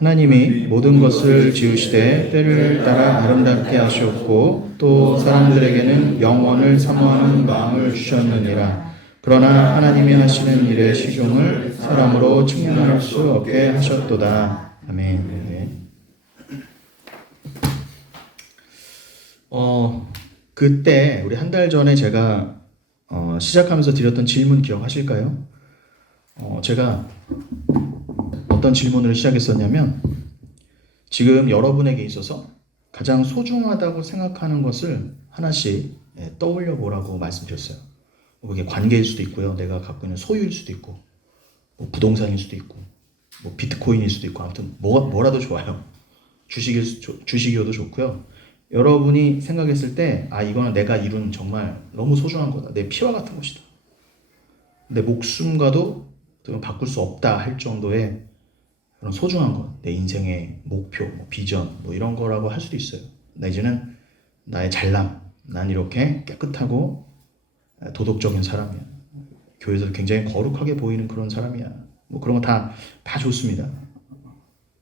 하나님이 모든 것을 지으시되 때를 따라 아름답게 하셨고 또 사람들에게는 영원을 사모하는 마음을 주셨느니라. 그러나 하나님이 하시는 일의 시종을 사람으로 측량할 수 없게 하셨도다. 아멘. 네. 그때 우리 한 달 전에 제가 시작하면서 드렸던 질문 기억하실까요? 제가 어떤 질문을 시작했었냐면, 지금 여러분에게 있어서 가장 소중하다고 생각하는 것을 하나씩 떠올려 보라고 말씀드렸어요. 그게 관계일 수도 있고요, 내가 갖고 있는 소유일 수도 있고, 뭐 부동산일 수도 있고, 뭐 비트코인일 수도 있고, 아무튼 뭐라도 좋아요. 주식이어도 좋고요. 여러분이 생각했을 때, 이거는 내가 이룬 정말 너무 소중한 거다, 내 피와 같은 것이다, 내 목숨과도 바꿀 수 없다 할 정도의 그런 소중한 것, 내 인생의 목표, 비전, 이런 거라고 할 수도 있어요. 내지는 나의 잘남, 난 이렇게 깨끗하고 도덕적인 사람이야, 교회에서 굉장히 거룩하게 보이는 그런 사람이야, 그런 거 다 좋습니다.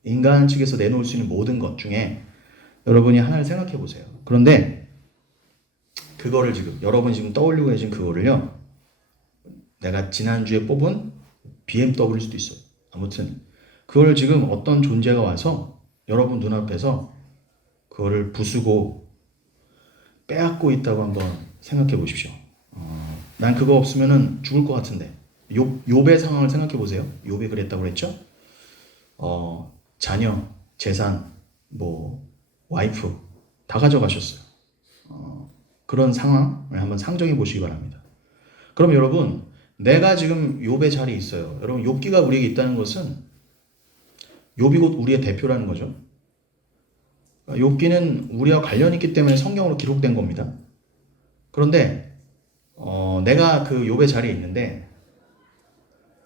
인간 측에서 내놓을 수 있는 모든 것 중에 여러분이 하나를 생각해 보세요. 그런데 그거를 여러분이 지금 떠올리고 계신 그거를요, 내가 지난주에 뽑은 BMW일 수도 있어요. 아무튼 그걸 지금 어떤 존재가 와서 여러분 눈앞에서 그거를 부수고 빼앗고 있다고 한번 생각해 보십시오. 난 그거 없으면 죽을 것 같은데. 욥의 상황을 생각해 보세요. 욥이 그랬다고 그랬죠? 자녀, 재산, 와이프 다 가져가셨어요. 그런 상황을 한번 상정해 보시기 바랍니다. 그럼 여러분, 내가 지금 욥의 자리에 있어요. 여러분, 욥기가 우리에게 있다는 것은 욥이 곧 우리의 대표라는 거죠. 욥기는 우리와 관련이 있기 때문에 성경으로 기록된 겁니다. 그런데 내가 그 욥의 자리에 있는데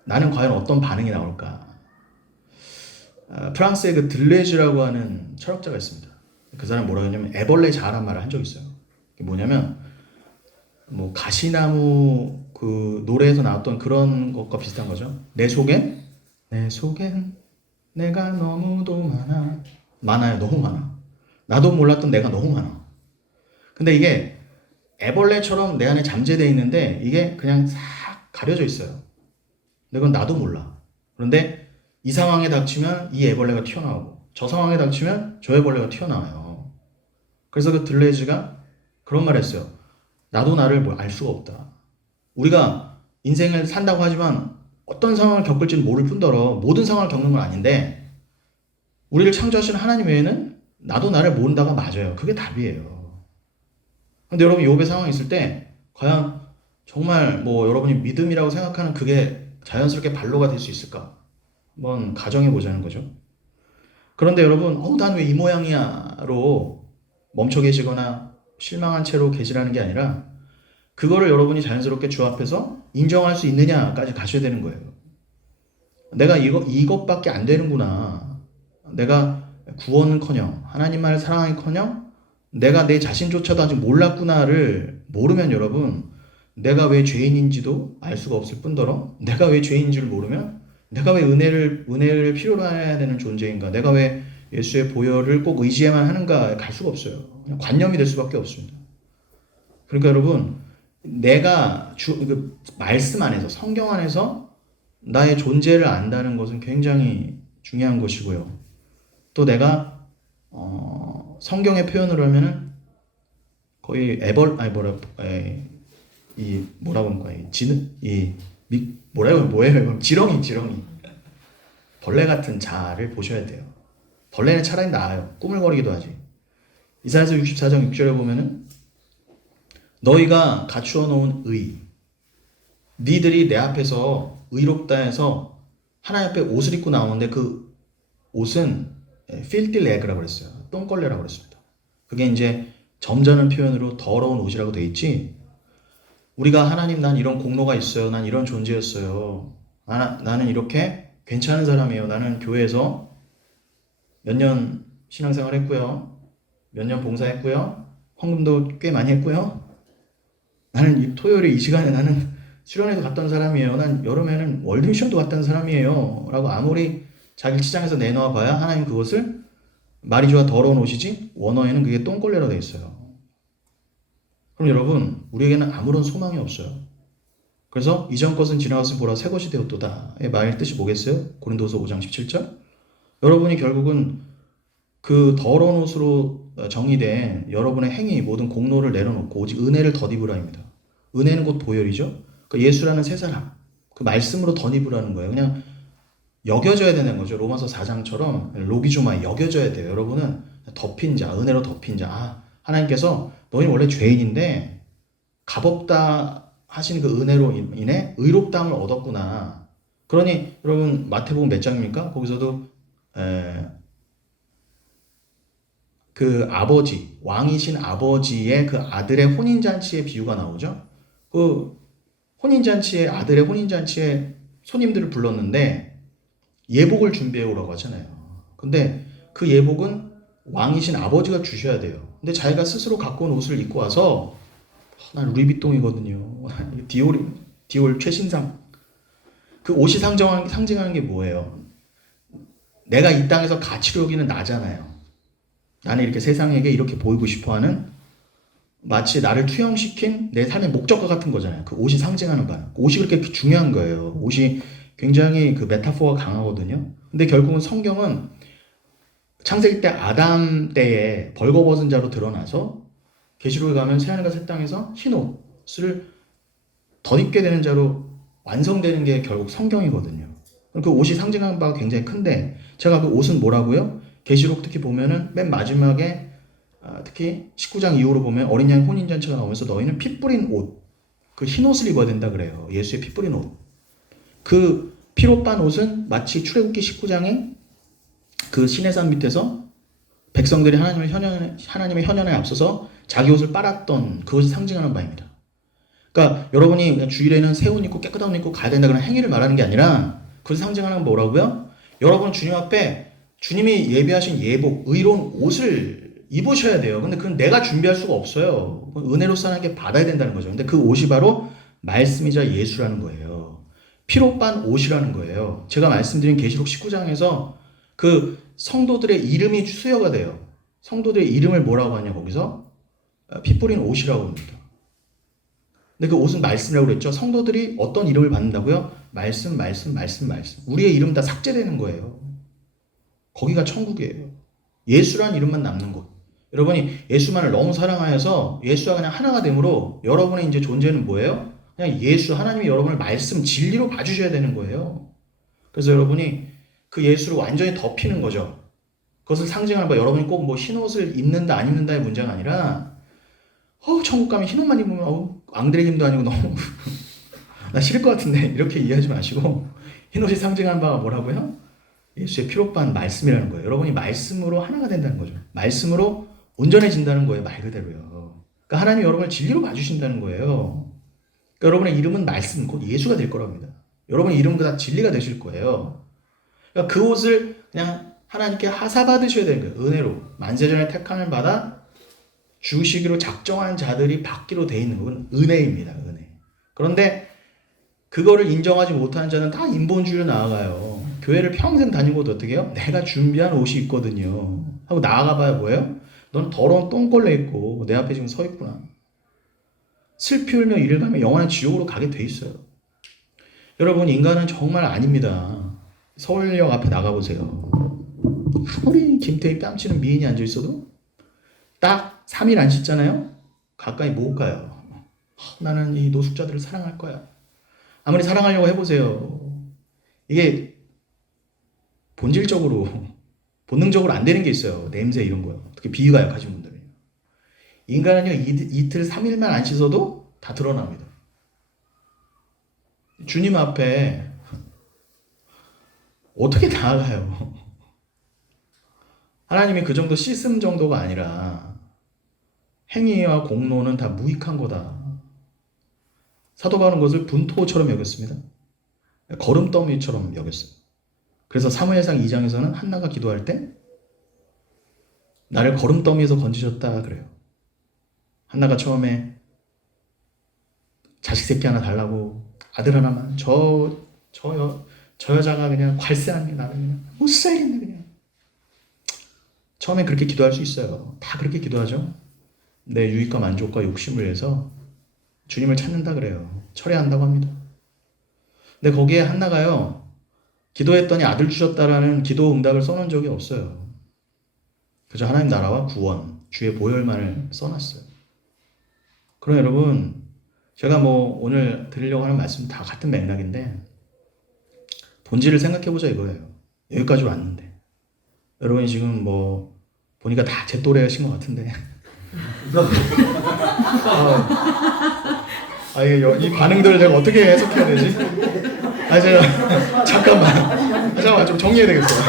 나는 과연 어떤 반응이 나올까? 프랑스의 그 들레즈라고 하는 철학자가 있습니다. 그 사람 뭐라고 하냐면 애벌레 자아란 말을 한 적이 있어요. 그게 뭐냐면 가시나무 그 노래에서 나왔던 그런 것과 비슷한 거죠. 내 속엔 내가 너무도 많아요. 너무 많아. 나도 몰랐던 내가 너무 많아. 근데 이게 애벌레처럼 내 안에 잠재되어 있는데 이게 그냥 싹 가려져 있어요. 근데 그건 나도 몰라. 그런데 이 상황에 닥치면 이 애벌레가 튀어나오고 저 상황에 닥치면 저 애벌레가 튀어나와요. 그래서 그 들레즈가 그런 말 했어요. 나도 나를 알 수가 없다. 우리가 인생을 산다고 하지만 어떤 상황을 겪을지는 모를 뿐더러 모든 상황을 겪는 건 아닌데, 우리를 창조하신 하나님 외에는 나도 나를 모른다가 맞아요. 그게 답이에요. 근데 여러분, 욥의 상황이 있을 때 과연 정말 여러분이 믿음이라고 생각하는 그게 자연스럽게 발로가 될 수 있을까? 한번 가정해 보자는 거죠. 그런데 여러분, 난 왜 이 모양이야로 멈춰 계시거나 실망한 채로 계시라는 게 아니라, 그거를 여러분이 자연스럽게 주 앞에서 인정할 수 있느냐까지 가셔야 되는 거예요. 내가 이것밖에 안 되는구나. 내가 구원은커녕 하나님만을 사랑하기커녕 내가 내 자신조차도 아직 몰랐구나를 모르면, 여러분, 내가 왜 죄인인지도 알 수가 없을 뿐더러 내가 왜 죄인인지를 모르면 내가 왜 은혜를 필요로 해야 되는 존재인가, 내가 왜 예수의 보혈을 꼭 의지해만 하는가에 갈 수가 없어요. 그냥 관념이 될 수밖에 없습니다. 그러니까 여러분, 내가 말씀 안에서, 성경 안에서 나의 존재를 안다는 것은 굉장히 중요한 것이고요. 또 내가 성경의 표현으로 하면은 거의 지렁이 벌레 같은 자를 보셔야 돼요. 벌레는 차라리 나아요. 꾸물거리기도 하지. 이사야서 64장 6절에 보면은 너희가 갖추어 놓은 니들이 내 앞에서 의롭다 해서 하나님 앞에 옷을 입고 나오는데 그 옷은 filthy rag라고 그랬어요. 똥걸레라고 그랬습니다. 그게 이제 점잖은 표현으로 더러운 옷이라고 돼 있지, 우리가 하나님, 난 이런 공로가 있어요, 난 이런 존재였어요, 나는 이렇게 괜찮은 사람이에요, 나는 교회에서 몇 년 신앙생활 했고요, 몇 년 봉사했고요, 헌금도 꽤 많이 했고요, 나는 토요일에 이 시간에 나는 수련회도 갔던 사람이에요, 난 여름에는 월드미션도 갔던 사람이에요 라고 아무리 자기 치장에서 내놓아 봐야 하나님 그것을 말이 좋아 더러운 옷이지 원어에는 그게 똥걸레로 되어 있어요. 그럼 여러분 우리에게는 아무런 소망이 없어요. 그래서 이전 것은 지나갔으니 보라 새 것이 되었도다의 말의 뜻이 뭐겠어요? 고린도서 5장 17절. 여러분이 결국은 그 더러운 옷으로 정의된 여러분의 행위 모든 공로를 내려놓고 오직 은혜를 덧입으라입니다. 은혜는 곧 보혈이죠. 그 예수라는 새 사람 그 말씀으로 덧입으라는 거예요. 그냥 여겨져야 되는 거죠. 로마서 4장처럼 로기조마에 여겨져야 돼요. 여러분은 덮인 자, 은혜로 덮인 자. 하나님께서 너희는 원래 죄인인데 값없다 하신 그 은혜로 인해 의롭다함을 얻었구나. 그러니 여러분 마태복음 몇 장입니까? 거기서도 그 아버지, 왕이신 아버지의 그 아들의 혼인잔치의 비유가 나오죠. 그 혼인잔치에 아들의 혼인잔치에 손님들을 불렀는데 예복을 준비해 오라고 하잖아요. 근데 그 예복은 왕이신 아버지가 주셔야 돼요. 근데 자기가 스스로 갖고 온 옷을 입고 와서 난 루이비통이거든요. 디올 최신상. 그 옷이 상징하는 게 뭐예요? 내가 이 땅에서 가치로 여기는 나잖아요. 나는 이렇게 세상에게 이렇게 보이고 싶어하는 마치 나를 투영시킨 내 삶의 목적과 같은 거잖아요. 그 옷이 상징하는 바는. 옷이 그렇게 중요한 거예요. 옷이 굉장히 그 메타포가 강하거든요. 근데 결국은 성경은 창세기 때 아담 때에 벌거벗은 자로 드러나서 계시록에 가면 새하늘과 새 땅에서 흰 옷을 덧입게 되는 자로 완성되는 게 결국 성경이거든요. 그 옷이 상징하는 바가 굉장히 큰데 제가 그 옷은 뭐라고요? 계시록 특히 보면은 맨 마지막에 특히 19장 이후로 보면 어린 양 혼인잔치가 나오면서 너희는 피 뿌린 옷, 그 흰 옷을 입어야 된다 그래요. 예수의 피 뿌린 옷. 그 피로 빤 옷은 마치 출애굽기 19장에 그 시내산 밑에서 백성들이 하나님의 현현에 앞서서 자기 옷을 빨았던 그것을 상징하는 바입니다. 그러니까 여러분이 그냥 주일에는 새 옷 입고 깨끗한 옷 입고 가야 된다 그런 행위를 말하는 게 아니라 그것을 상징하는 건 뭐라고요? 여러분 주님 앞에 주님이 예비하신 예복, 의로운 옷을 입으셔야 돼요. 근데 그건 내가 준비할 수가 없어요. 은혜로서 하나님께 받아야 된다는 거죠. 근데 그 옷이 바로 말씀이자 예수라는 거예요. 피로 빤 옷이라는 거예요. 제가 말씀드린 계시록 19장에서 그 성도들의 이름이 수여가 돼요. 성도들의 이름을 뭐라고 하냐 거기서? 피 뿌린 옷이라고 합니다. 근데 그 옷은 말씀이라고 그랬죠. 성도들이 어떤 이름을 받는다고요? 말씀. 우리의 이름 다 삭제되는 거예요. 거기가 천국이에요. 예수라는 이름만 남는 곳. 여러분이 예수만을 너무 사랑하여서 예수와 그냥 하나가 되므로 여러분의 이제 존재는 뭐예요? 그냥 예수, 하나님이 여러분을 말씀, 진리로 봐주셔야 되는 거예요. 그래서 여러분이 그 예수를 완전히 덮이는 거죠. 그것을 상징하는 바 여러분이 꼭 뭐 흰옷을 입는다 안 입는다의 문제가 아니라 천국 가면 흰옷만 입으면 앙드레김도 아니고 너무 나 싫을 것 같은데 이렇게 이해하지 마시고 흰옷이 상징하는 바가 뭐라고요? 예수의 피로 빤 말씀이라는 거예요. 여러분이 말씀으로 하나가 된다는 거죠. 말씀으로 온전해진다는 거예요. 말 그대로요. 그러니까 하나님이 여러분을 진리로 봐주신다는 거예요. 그러니까 여러분의 이름은 말씀, 곧 예수가 될 거랍니다. 여러분의 이름은 다 진리가 되실 거예요. 그러니까 그 옷을 그냥 하나님께 하사받으셔야 되는 거예요. 은혜로. 만세전에 택함을 받아 주시기로 작정한 자들이 받기로 돼 있는 건 은혜입니다. 은혜. 그런데 그거를 인정하지 못하는 자는 다 인본주의로 나아가요. 교회를 평생 다니고도 어떻게 해요? 내가 준비한 옷이 있거든요. 하고 나아가봐야 뭐예요? 넌 더러운 똥걸레 입고 내 앞에 지금 서 있구나. 슬피 울며 이를 가며 영원한 지옥으로 가게 돼 있어요. 여러분 인간은 정말 아닙니다. 서울역 앞에 나가보세요. 아무리 김태희 뺨치는 미인이 앉아있어도 딱 3일 안 씻잖아요? 가까이 못 가요. 나는 이 노숙자들을 사랑할 거야. 아무리 사랑하려고 해보세요. 이게 본질적으로 본능적으로 안 되는 게 있어요. 냄새 이런 거요. 특히 비위가 약하신 분들은. 인간은요 이틀 3일만 안 씻어도 다 드러납니다. 주님 앞에 어떻게 나아가요? 하나님이 그 정도 씻음 정도가 아니라 행위와 공로는 다 무익한 거다. 사도 바울은 것을 분토처럼 여겼습니다. 거름더미처럼 여겼어요. 그래서 사무엘상 2장에서는 한나가 기도할 때 나를 거름더미에서 건지셨다 그래요. 한나가 처음에 자식 새끼 하나 달라고 아들 하나만 저 저 여자가 그냥 괄세하네. 나는 그냥 못 살겠네 그냥. 처음엔 그렇게 기도할 수 있어요. 다 그렇게 기도하죠. 내 유익과 만족과 욕심을 위해서 주님을 찾는다 그래요. 철회한다고 합니다. 근데 거기에 한나가요. 기도했더니 아들 주셨다라는 기도 응답을 써놓은 적이 없어요. 그저 하나님 나라와 구원, 주의 보혈만을 써놨어요. 그럼 여러분, 제가 뭐 오늘 드리려고 하는 말씀 다 같은 맥락인데 본질을 생각해보자 이거예요. 여기까지 왔는데 여러분이 지금 뭐 보니까 다 제 또래이신 것 같은데 이게 이 반응들을 제가 어떻게 해석해야 되지? 제가 잠깐만 좀 정리해야 되겠어요.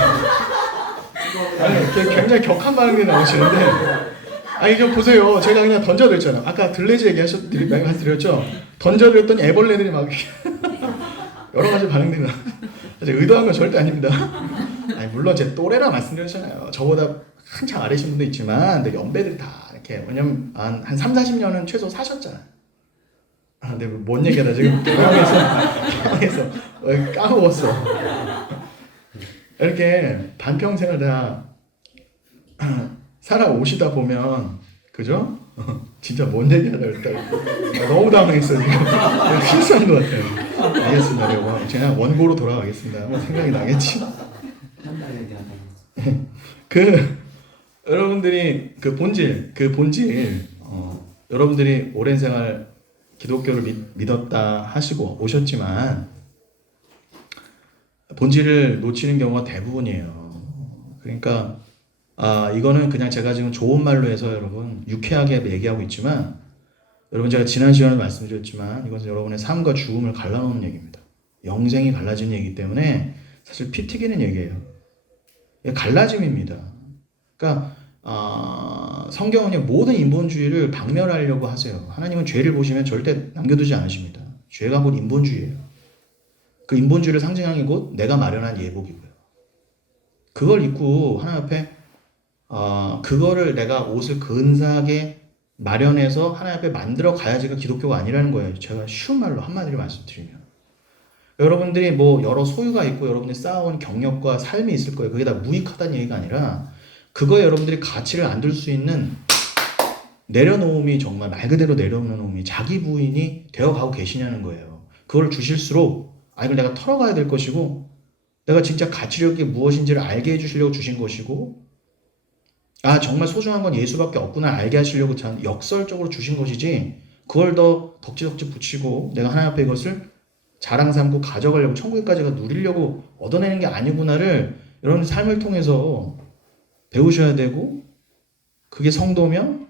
굉장히 격한 반응이 나오시는데 이거 보세요. 제가 그냥 던져드렸잖아요. 아까 들레지 말씀드렸죠? 던져드렸더니 애벌레들이 막 여러 가지 반응들이 나. 의도한 건 절대 아닙니다. 물론 제 또래라 말씀드렸잖아요. 저보다 한창 아래신 분도 있지만 근데 연배들이 다 이렇게 왜냐면 한 3, 40년은 최소 사셨잖아요. 근데 뭔 얘기하다 지금 당황해서 까먹었어. 이렇게 반평생을 다 살아오시다 보면 그죠? 진짜 뭔 얘기하다 그랬다. 너무 당황했어 지금. 실수한 것 같아요. 알겠습니다. 여러분. 제가 원고로 돌아가겠습니다. 생각이 나겠지. 여러분들이 그 본질 여러분들이 오랜 생활 기독교를 믿었다 하시고 오셨지만 본질을 놓치는 경우가 대부분이에요. 그러니까 이거는 그냥 제가 지금 좋은 말로 해서 여러분 유쾌하게 얘기하고 있지만 여러분 제가 지난 시간에 말씀드렸지만 이것은 여러분의 삶과 죽음을 갈라놓는 얘기입니다. 영생이 갈라지는 얘기이기 때문에 사실 피 튀기는 얘기예요. 갈라짐입니다. 그러니까 성경은 모든 인본주의를 박멸하려고 하세요. 하나님은 죄를 보시면 절대 남겨두지 않으십니다. 죄가 곧 인본주의예요. 그 인본주의를 상징하는 게 곧 내가 마련한 예복이고요. 그걸 입고 하나님 앞에 그거를 내가 옷을 근사하게 마련해서 하나님 앞에 만들어 가야지가 기독교가 아니라는 거예요. 제가 쉬운 말로 한마디로 말씀드리면 여러분들이 뭐 여러 소유가 있고 여러분들이 쌓아온 경력과 삶이 있을 거예요. 그게 다 무익하다는 얘기가 아니라 그거에 여러분들이 가치를 안 둘 수 있는 내려놓음이 정말 말 그대로 내려놓음이 자기 부인이 되어가고 계시냐는 거예요. 그걸 주실수록 이걸 내가 털어가야 될 것이고 내가 진짜 가치력이 무엇인지를 알게 해주시려고 주신 것이고 정말 소중한 건 예수밖에 없구나 알게 하시려고 역설적으로 주신 것이지 그걸 더 덕지덕지 붙이고 내가 하나님 앞에 이것을 자랑 삼고 가져가려고 천국에까지 누리려고 얻어내는 게 아니구나를 여러분 삶을 통해서 배우셔야 되고 그게 성도면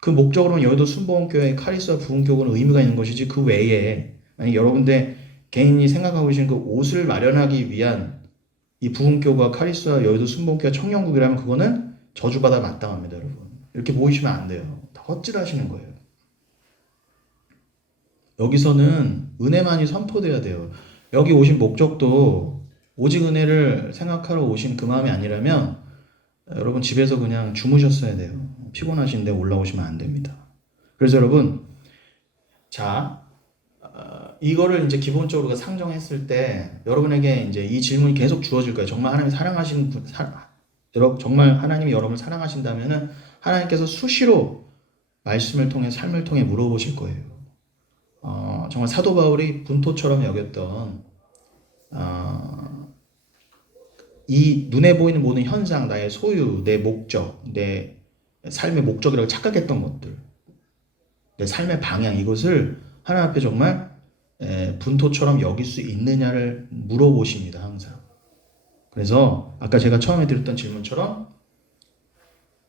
그 목적으로는 여의도 순복음교회 카리스와 부흥교구는 의미가 있는 것이지 그 외에 만약 여러분들 개인이 생각하고 계신 그 옷을 마련하기 위한 이 부흥교구와 카리스와 여의도 순복음교회 청년국이라면 그거는 저주받아 마땅합니다. 여러분 이렇게 보이시면 안 돼요. 다 헛짓하시는 거예요. 여기서는 은혜만이 선포돼야 돼요. 여기 오신 목적도 오직 은혜를 생각하러 오신 그 마음이 아니라면 여러분 집에서 그냥 주무셨어야 돼요. 피곤하신데 올라오시면 안 됩니다. 그래서 여러분 이거를 이제 기본적으로 상정했을 때 여러분에게 이제 이 질문이 계속 주어질 거예요. 정말 하나님이 사랑하시는 정말 하나님이 여러분을 사랑하신다면은 하나님께서 수시로 말씀을 통해 삶을 통해 물어보실 거예요. 정말 사도 바울이 분토처럼 여겼던 이 눈에 보이는 모든 현상, 나의 소유, 내 목적, 내 삶의 목적이라고 착각했던 것들, 내 삶의 방향 이것을 하나님 앞에 정말 분토처럼 여길 수 있느냐를 물어보십니다. 항상. 그래서 아까 제가 처음에 드렸던 질문처럼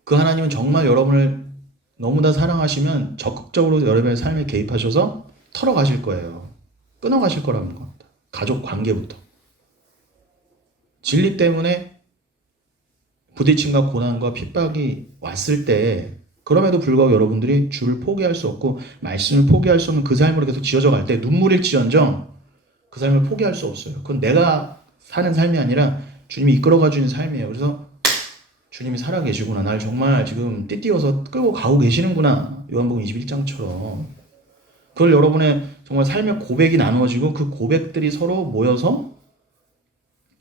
그 하나님은 정말 여러분을 너무나 사랑하시면 적극적으로 여러분의 삶에 개입하셔서 털어가실 거예요. 끊어가실 거라는 겁니다. 가족 관계부터. 진리 때문에 부딪힘과 고난과 핍박이 왔을 때 그럼에도 불구하고 여러분들이 주를 포기할 수 없고 말씀을 포기할 수 없는 그 삶으로 계속 지어져 갈 때 눈물일지언정 그 삶을 포기할 수 없어요. 그건 내가 사는 삶이 아니라 주님이 이끌어가 주는 삶이에요. 그래서 주님이 살아계시구나. 날 정말 지금 띠띠어서 끌고 가고 계시는구나. 요한복음 21장처럼. 그걸 여러분의 정말 삶의 고백이 나누어지고 그 고백들이 서로 모여서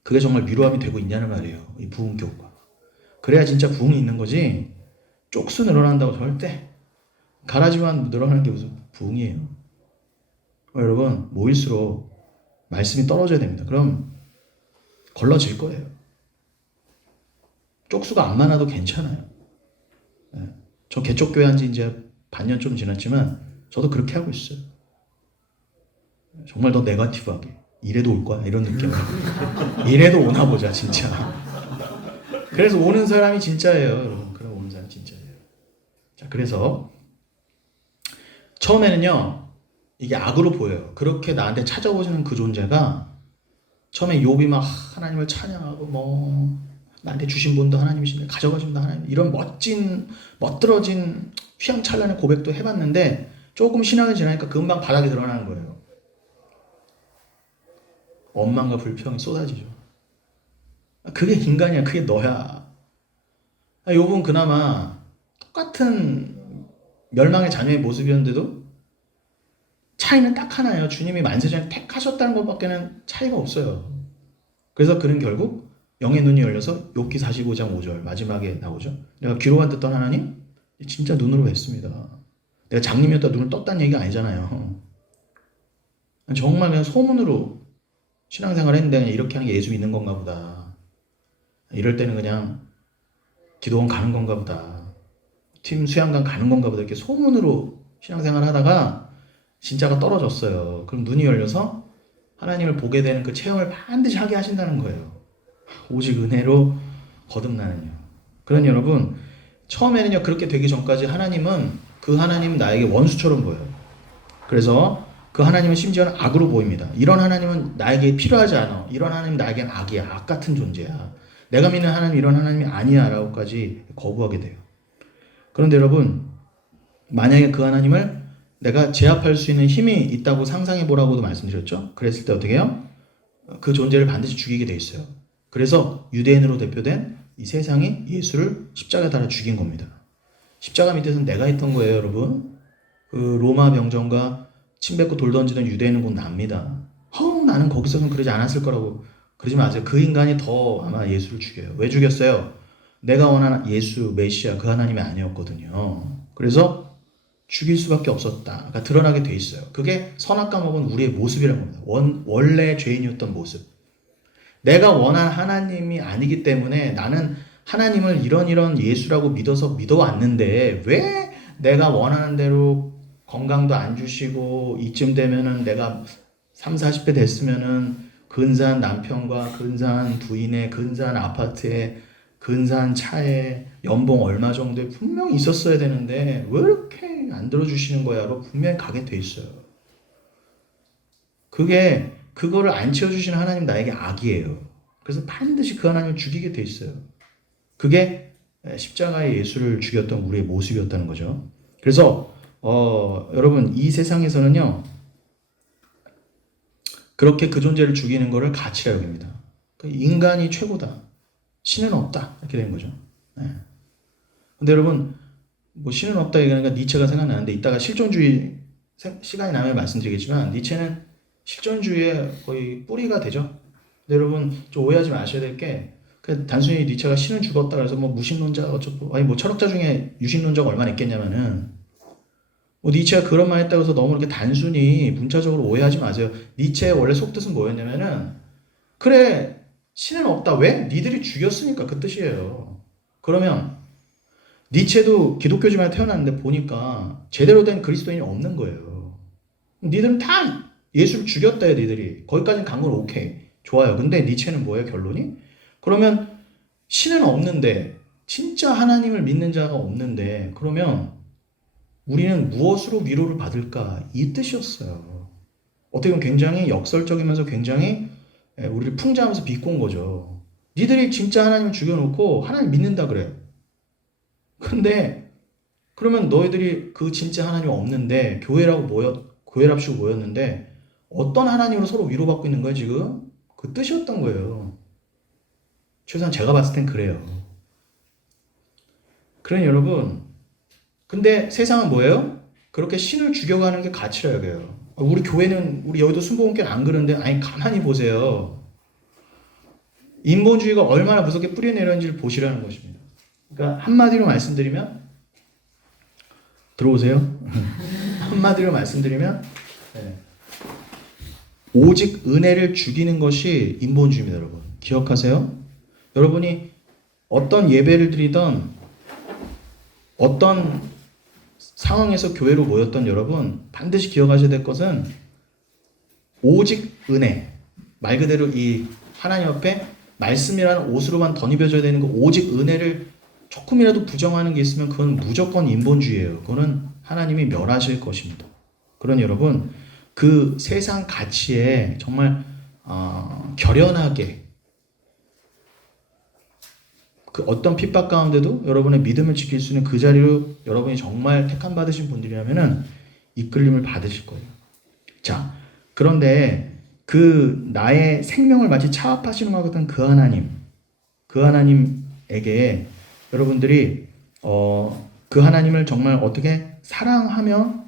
그게 정말 위로함이 되고 있냐는 말이에요. 이 부흥 교육과. 그래야 진짜 부흥이 있는 거지. 쪽수 늘어난다고 절대 가라지만 늘어나는 게 무슨 부흥이에요. 여러분 모일수록 말씀이 떨어져야 됩니다. 그럼 걸러질 거예요. 쪽수가 안 많아도 괜찮아요. 저 개쪽교회 한지 이제 반년 좀 지났지만 저도 그렇게 하고 있어요. 정말 더 네거티브하게 이래도 올 거야 이런 느낌. 이래도 오나 보자 진짜. 그래서 오는 사람이 진짜예요, 여러분. 그럼 오는 사람이 진짜예요. 자, 그래서 처음에는요 이게 악으로 보여요. 그렇게 나한테 찾아오시는 그 존재가 처음에 욥이 막 하나님을 찬양하고 뭐 나한테 주신 분도 하나님이신데 가져가신 분도 하나님, 이런 멋진 멋들어진 휘황찬란한 고백도 해봤는데 조금 신앙이 지나니까 금방 바닥에 드러나는 거예요. 원망과 불평이 쏟아지죠. 그게 인간이야. 그게 너야. 욥은 그나마 똑같은 멸망의 자녀의 모습이었는데도 차이는 딱 하나예요. 주님이 만세전에 택하셨다는 것밖에는 차이가 없어요. 그래서 그는 결국 영의 눈이 열려서 욥기 45장 5절 마지막에 나오죠. 내가 귀로만 듣던 하나님 진짜 눈으로 뵀습니다. 내가 장님이었다 눈을 떴다는 얘기가 아니잖아요. 정말 그냥 소문으로 신앙생활 했는데 그냥 이렇게 하는 게 예수 믿는 건가 보다. 이럴 때는 그냥 기도원 가는 건가 보다. 팀 수양관 가는 건가 보다. 이렇게 소문으로 신앙생활 하다가 진짜가 떨어졌어요. 그럼 눈이 열려서 하나님을 보게 되는 그 체험을 반드시 하게 하신다는 거예요. 오직 은혜로 거듭나는요. 그러니 여러분 처음에는요 그렇게 되기 전까지 하나님은 그 하나님 나에게 원수처럼 보여요. 그래서 그 하나님은 심지어는 악으로 보입니다. 이런 하나님은 나에게 필요하지 않아. 이런 하나님 나에겐 악이야. 악 같은 존재야. 내가 믿는 하나님 이런 하나님이 아니야 라고까지 거부하게 돼요. 그런데 여러분 만약에 그 하나님을 내가 제압할 수 있는 힘이 있다고 상상해 보라고도 말씀드렸죠. 그랬을 때 어떻게 해요? 그 존재를 반드시 죽이게 돼 있어요. 그래서 유대인으로 대표된 이 세상이 예수를 십자가에 달아 죽인 겁니다. 십자가 밑에서는 내가 있던 거예요, 여러분. 그 로마 병정과 침 뱉고 돌 던지던 유대인은 곧 납니다. 나는 거기서는 그러지 않았을 거라고 그러지 마세요. 그 인간이 더 아마 예수를 죽여요. 왜 죽였어요? 내가 원하는 예수, 메시아 그 하나님이 아니었거든요. 그래서 죽일 수밖에 없었다가 드러나게 돼 있어요. 그게 선악과 먹은 우리의 모습이라는 겁니다. 원래 죄인이었던 모습. 내가 원한 하나님이 아니기 때문에 나는 하나님을 이런 예수라고 믿어왔는데 왜 내가 원하는 대로 건강도 안 주시고 이쯤 되면은 내가 30, 40대 됐으면은 근사한 남편과 근사한 부인의 근사한 아파트에 근사한 차에 연봉 얼마 정도에 분명히 있었어야 되는데 왜 이렇게 안 들어주시는 거야로 분명히 가게 돼 있어요. 그거를 안 채워주시는 하나님 나에게 악이에요. 그래서 반드시 그 하나님을 죽이게 돼 있어요. 그게 십자가의 예수를 죽였던 우리의 모습이었다는 거죠. 그래서 여러분 이 세상에서는요 그렇게 그 존재를 죽이는 것을 가치라 여깁니다. 인간이 최고다. 신은 없다. 이렇게 된 거죠. 네. 근데 여러분 뭐 신은 없다 얘기하니까 니체가 생각나는데 이따가 실존주의 시간이 나면 말씀드리겠지만 니체는 실존주의의 거의 뿌리가 되죠. 근데 여러분 좀 오해하지 마셔야 될 게 단순히 니체가 신은 죽었다 그래서 뭐 무신론자 어쩌고 아니 뭐 철학자 중에 유신론자가 얼마나 있겠냐면은 뭐 니체가 그런 말 했다고 해서 너무 이렇게 단순히 문자적으로 오해하지 마세요. 니체의 원래 속뜻은 뭐였냐면은 그래 신은 없다. 왜? 니들이 죽였으니까 그 뜻이에요. 그러면 니체도 기독교지만 태어났는데 보니까 제대로 된 그리스도인이 없는 거예요. 니들은 다 예수를 죽였다요. 니들이. 거기까지는 간 건 오케이. 좋아요. 근데 니체는 뭐예요? 결론이? 그러면 신은 없는데 진짜 하나님을 믿는 자가 없는데 그러면 우리는 무엇으로 위로를 받을까? 이 뜻이었어요. 어떻게 보면 굉장히 역설적이면서 굉장히 우리를 풍자하면서 비꼰 거죠. 니들이 진짜 하나님을 죽여놓고 하나님 믿는다 그래. 근데 그러면 너희들이 그 진짜 하나님 없는데 교회랍시고 모였는데 어떤 하나님으로 서로 위로받고 있는 거야 지금? 그 뜻이었던 거예요. 최소한 제가 봤을 땐 그래요. 그러니 여러분 근데 세상은 뭐예요? 그렇게 신을 죽여가는 게 가치라 여겨요. 우리 교회는 우리 여의도 순복음교회는 안 그런데 아니 가만히 보세요. 인본주의가 얼마나 무섭게 뿌리 내렸는지를 보시라는 것입니다. 그러니까 한마디로 말씀드리면 들어오세요. 한마디로 말씀드리면 네. 오직 은혜를 죽이는 것이 인본주의입니다, 여러분. 기억하세요. 여러분이 어떤 예배를 드리던 어떤 상황에서 교회로 모였던 여러분 반드시 기억하셔야 될 것은 오직 은혜, 말 그대로 이 하나님 앞에 말씀이라는 옷으로만 덧입혀져야 되는 거, 오직 은혜를 조금이라도 부정하는 게 있으면 그건 무조건 인본주의예요. 그거는 하나님이 멸하실 것입니다. 그러니 여러분 그 세상 가치에 정말 결연하게 그 어떤 핍박 가운데도 여러분의 믿음을 지킬 수 있는 그 자리로 여러분이 정말 택함 받으신 분들이라면은 이끌림을 받으실 거예요. 자, 그런데 그 나의 생명을 마치 차압하시는 것 같은 그 하나님에게 여러분들이 그 하나님을 정말 어떻게 사랑하며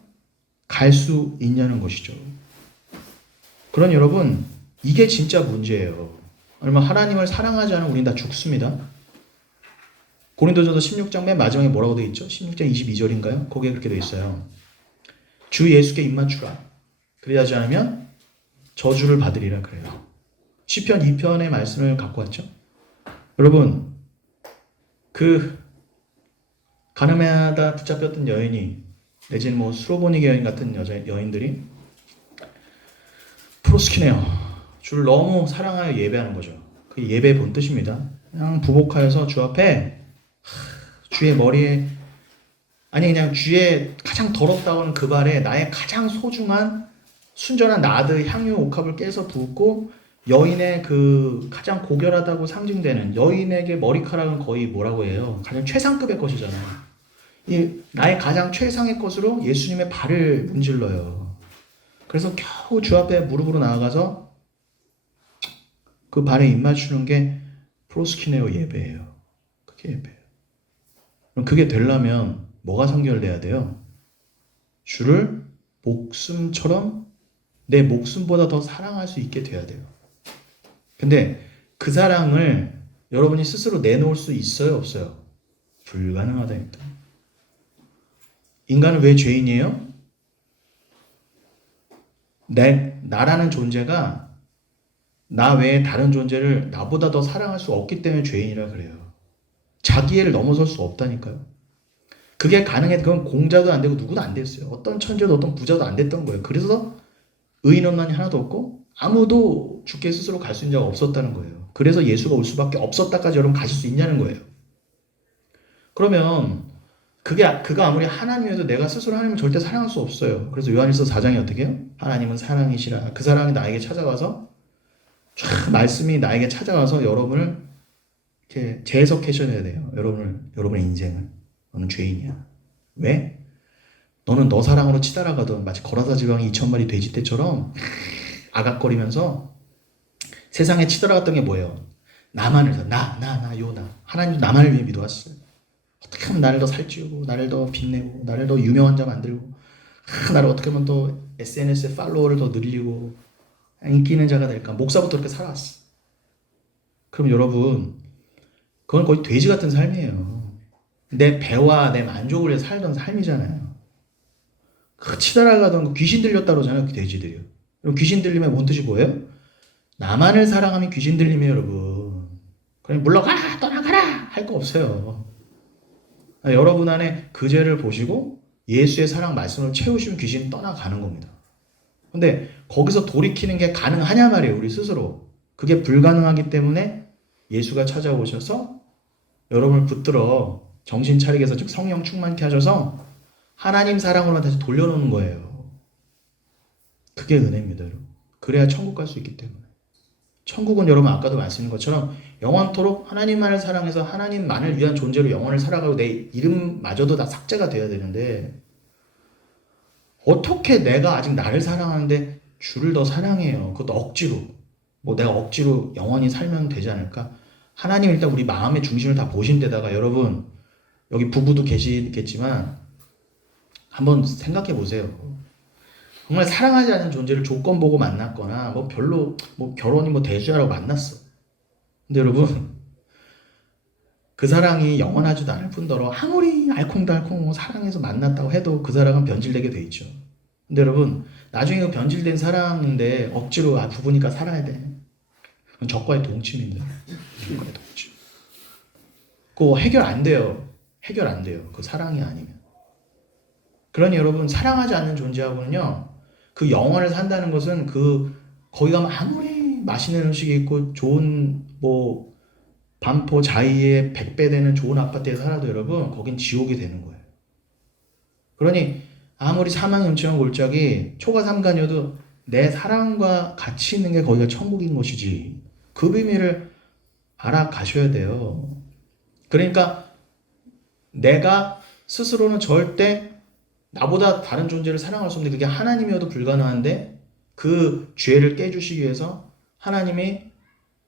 갈 수 있냐는 것이죠. 그런 여러분 이게 진짜 문제예요. 얼마 하나님을 사랑하지 않으면 우린 다 죽습니다. 고린도전서 16장 맨 마지막에 뭐라고 되어 있죠? 16장 22절인가요? 거기에 그렇게 되어 있어요. 주 예수께 입맞추라. 그리하지 않으면 저주를 받으리라 그래요. 시편 2편의 말씀을 갖고 왔죠. 여러분 그 가늠하다 붙잡혔던 여인이 내지는 뭐 수로보니게 여인 같은 여인들이 프로스키네요. 주를 너무 사랑하여 예배하는 거죠. 그 예배의 본 뜻입니다. 그냥 부복하여서 주 앞에 주의 머리에 그냥 주의 가장 더럽다고 하는 그 발에 나의 가장 소중한 순전한 나드 향유 옥합을 깨서 붓고 여인의 그 가장 고결하다고 상징되는 여인에게 머리카락은 거의 뭐라고 해요? 가장 최상급의 것이잖아요. 이 나의 가장 최상의 것으로 예수님의 발을 문질러요. 그래서 겨우 주 앞에 무릎으로 나아가서 그 발에 입맞추는 게 프로스키네오 예배예요. 그게 예배예요. 그럼 그게 되려면 뭐가 선결돼야 돼요? 주를 목숨처럼 내 목숨보다 더 사랑할 수 있게 돼야 돼요. 근데 그 사랑을 여러분이 스스로 내놓을 수 있어요? 없어요? 불가능하다니까. 인간은 왜 죄인이에요? 나라는 존재가 나 외에 다른 존재를 나보다 더 사랑할 수 없기 때문에 죄인이라 그래요. 자기애를 넘어설 수 없다니까요. 그게 그건 공자도 안 되고 누구도 안 됐어요. 어떤 천재도 어떤 부자도 안 됐던 거예요. 그래서 의인업난이 하나도 없고 아무도 주께 스스로 갈 수 있는 자가 없었다는 거예요. 그래서 예수가 올 수밖에 없었다까지 여러분 가실 수 있냐는 거예요. 그러면 그가 아무리 하나님이어도 내가 스스로 하나님을 절대 사랑할 수 없어요. 그래서 요한일서 4장이 어떻게 해요? 하나님은 사랑이시라. 그 사랑이 나에게 찾아와서 말씀이 나에게 찾아와서 여러분을 이렇게 재해석해셔야 돼요. 여러분의 인생을. 너는 죄인이야. 왜? 너는 너 사랑으로 치달아가던 마치 거라사 지방의 2,000마리 돼지떼처럼 아각거리면서 세상에 치달아갔던 게 뭐예요? 나만을 요나. 하나님도 나만을 위해 믿어왔어요. 어떻게 하면 나를 더 살찌우고 나를 더 빛내고 나를 더 유명한 자 만들고 나를 어떻게 하면 또 SNS에 팔로워를 더 늘리고 인기 있는 자가 될까? 목사부터 그렇게 살아왔어. 그럼 여러분 그건 거의 돼지 같은 삶이에요. 내 배와 내 만족을 위해 살던 삶이잖아요. 치달아가던 귀신 들렸다 그러잖아요. 그 돼지들이요. 그럼 귀신 들리면 뭔 뜻이 뭐예요? 나만을 사랑하면 귀신 들림이에요, 여러분. 그럼 물러가라, 떠나가라 할 거 없어요. 여러분 안에 그 죄를 보시고 예수의 사랑 말씀을 채우시면 귀신 떠나가는 겁니다. 근데 거기서 돌이키는 게 가능하냐 말이에요, 우리 스스로. 그게 불가능하기 때문에 예수가 찾아오셔서 여러분을 붙들어 정신 차리게 해서 즉 성령 충만케 하셔서 하나님 사랑으로만 다시 돌려놓는 거예요. 그게 은혜입니다, 여러분. 그래야 천국 갈 수 있기 때문에. 천국은 여러분 아까도 말씀드린 것처럼 영원토록 하나님만을 사랑해서 하나님만을 위한 존재로 영원을 살아가고 내 이름마저도 다 삭제가 돼야 되는데 어떻게 내가 아직 나를 사랑하는데 주를 더 사랑해요. 그것도 억지로. 내가 억지로 영원히 살면 되지 않을까? 하나님 일단 우리 마음의 중심을 다 보신 데다가 여러분 여기 부부도 계시겠지만 한번 생각해 보세요. 정말 사랑하지 않는 존재를 조건 보고 만났거나 별로 결혼이 대수자라고 만났어. 근데 여러분, 그 사랑이 영원하지도 않을 뿐더러 아무리 알콩달콩 사랑해서 만났다고 해도 그 사랑은 변질되게 돼 있죠. 근데 여러분, 나중에 그 변질된 사랑인데 억지로 부부니까 살아야 돼. 그건 적과의 동침입니다. 적과의 동침. 그거 해결 안 돼요. 해결 안 돼요. 그 사랑이 아니면. 그러니 여러분, 사랑하지 않는 존재하고는요, 그 영원을 산다는 것은 거기 가면 아무리 맛있는 음식이 있고 좋은 반포 자이의 100배 되는 좋은 아파트에 살아도 여러분, 거긴 지옥이 되는 거예요. 그러니 아무리 사망의 음침한 골짜기 초가 삼간이어도 내 사랑과 같이 있는 게 거기가 천국인 것이지. 그 비밀을 알아가셔야 돼요. 그러니까 내가 스스로는 절대 나보다 다른 존재를 사랑할 수 없는데 그게 하나님이어도 불가능한데 그 죄를 깨주시기 위해서 하나님이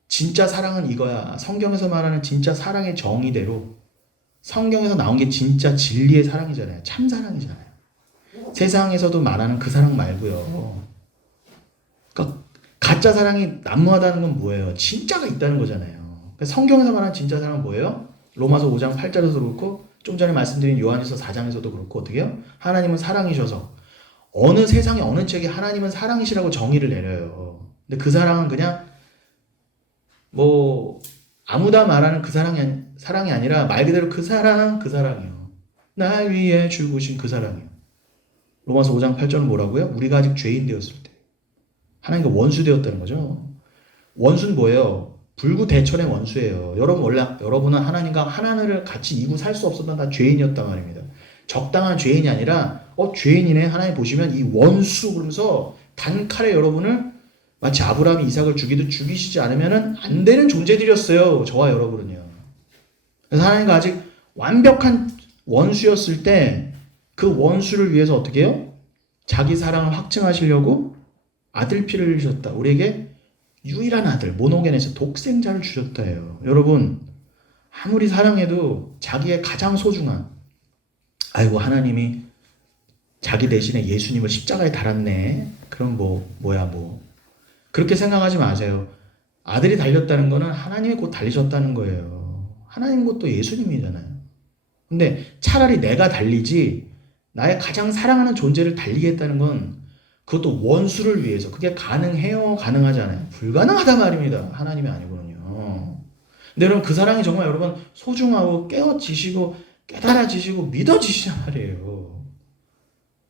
진짜 사랑은 이거야. 성경에서 말하는 진짜 사랑의 정의대로 성경에서 나온 게 진짜 진리의 사랑이잖아요. 참 사랑이잖아요. 세상에서도 말하는 그 사랑 말고요. 그러니까 가짜 사랑이 난무하다는 건 뭐예요? 진짜가 있다는 거잖아요. 그러니까 성경에서 말하는 진짜 사랑은 뭐예요? 로마서 5장 8절에서도 그렇고 좀 전에 말씀드린 요한일서 4장에서도 그렇고 어떻게 해요? 하나님은 사랑이셔서 어느 세상에 어느 책에 하나님은 사랑이시라고 정의를 내려요. 근데 그 사랑은 그냥 아무나 말하는 그 사랑이 아니라 말 그대로 그 사랑이요. 날 위해 죽으신 그 사랑이요. 로마서 5장 8절은 뭐라고요? 우리가 아직 죄인 되었을 때 하나님과 원수 되었다는 거죠. 원수는 뭐예요? 불구대천의 원수예요. 여러분은 하나님과 하나님을 같이 이고 살 수 없었던 다 죄인이었단 말입니다. 적당한 죄인이 아니라 죄인이네. 하나님 보시면 이 원수 그러면서 단칼에 여러분을 마치 아브라함이 이삭을 죽이시지 않으면 안 되는 존재들이었어요. 저와 여러분은요. 그래서 하나님과 아직 완벽한 원수였을 때 그 원수를 위해서 어떻게 해요? 자기 사랑을 확증하시려고 아들 피를 흘리셨다. 우리에게 유일한 아들, 모노겐에서 독생자를 주셨다 해요. 여러분, 아무리 사랑해도 자기의 가장 소중한 아이고 하나님이 자기 대신에 예수님을 십자가에 달았네. 그럼 그렇게 생각하지 마세요. 아들이 달렸다는 거는 하나님이 곧 달리셨다는 거예요. 하나님 곧 또 예수님이잖아요. 근데 차라리 내가 달리지 나의 가장 사랑하는 존재를 달리겠다는 건 그것도 원수를 위해서. 그게 가능해요? 가능하지 않아요? 불가능하단 말입니다. 하나님이 아니고는요. 근데 여러분 그 사랑이 정말 여러분 소중하고 깨어지시고 깨달아지시고 믿어지시단 말이에요.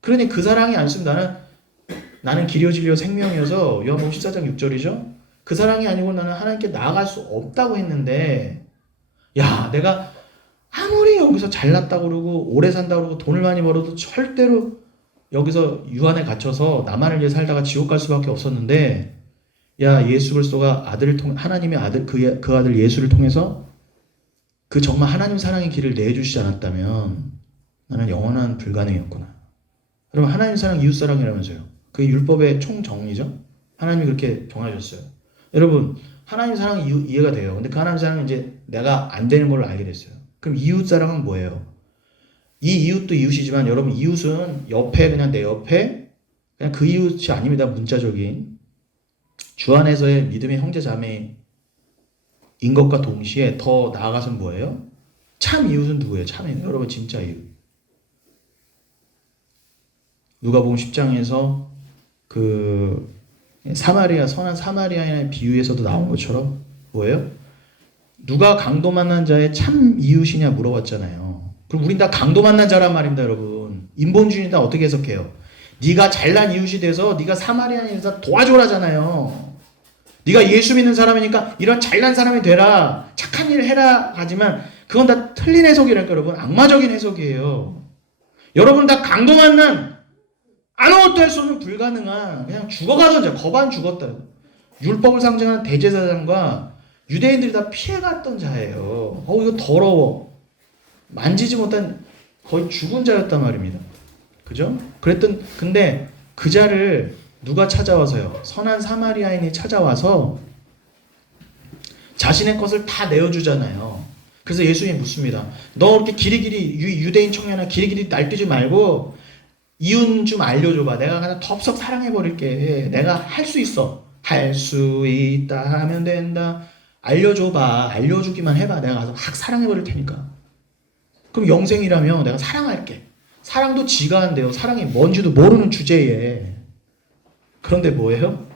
그러니 그 사랑이 안 쓰면 나는 길이요 진리요 생명이어서 요한복음 14장 6절이죠. 그 사랑이 아니고 나는 하나님께 나아갈 수 없다고 했는데 야 내가 아무리 여기서 잘났다고 그러고 오래 산다고 그러고 돈을 많이 벌어도 절대로 여기서 유한에 갇혀서 나만을 위해 살다가 지옥 갈 수밖에 없었는데 야 예수 그리스도가 하나님의 아들 그 아들 예수를 통해서 그 정말 하나님 사랑의 길을 내주시지 않았다면 나는 영원한 불가능이었구나. 여러분 하나님 사랑 이웃 사랑이라면서요. 그게 율법의 총정리죠. 하나님이 그렇게 정하셨어요. 여러분 하나님 사랑이 이해가 돼요. 근데 그 하나님 사랑은 이제 내가 안 되는 걸로 알게 됐어요. 그럼 이웃 사랑은 뭐예요? 이 이웃도 이웃이지만 여러분 이웃은 그냥 내 옆에 그냥 그 이웃이 아닙니다. 문자적인 주 안에서의 믿음의 형제 자매인 것과 동시에 더 나아가서는 뭐예요? 참 이웃은 누구예요? 참 이웃. 여러분 진짜 이웃. 누가복음 10장에서 그 선한 사마리아인의 비유에서도 나온 것처럼 뭐예요? 누가 강도 만난 자의 참 이웃이냐 물어봤잖아요. 그럼 우린 다 강도 만난 자란 말입니다, 여러분. 인본주의는 다 어떻게 해석해요? 네가 잘난 이웃이 돼서 네가 사마리아인에서 도와줘라잖아요. 네가 예수 믿는 사람이니까 이런 잘난 사람이 되라, 착한 일을 해라 하지만 그건 다 틀린 해석이랄까 여러분. 악마적인 해석이에요. 여러분 다 강도 만난 아무것도 할 수 없는 불가능한 그냥 죽어가던 자, 거반 죽었다. 율법을 상징하는 대제사장과 유대인들이 다 피해갔던 자예요. 이거 더러워. 만지지 못한 거의 죽은 자였단 말입니다. 그죠? 근데 그 자를 누가 찾아와서요? 선한 사마리아인이 찾아와서 자신의 것을 다 내어주잖아요. 그래서 예수님이 묻습니다. 너 이렇게 기리기리 유대인 청년아 기리기리 날뛰지 말고 이웃 좀 알려줘봐. 내가 그냥 덥석 사랑해버릴게. 내가 할 수 있어. 할 수 있다 하면 된다. 알려줘봐. 알려주기만 해봐. 내가 가서 막 사랑해버릴 테니까. 그럼 영생이라며 내가 사랑할게. 사랑도 지가 한대요. 사랑이 뭔지도 모르는 주제에. 그런데 뭐예요?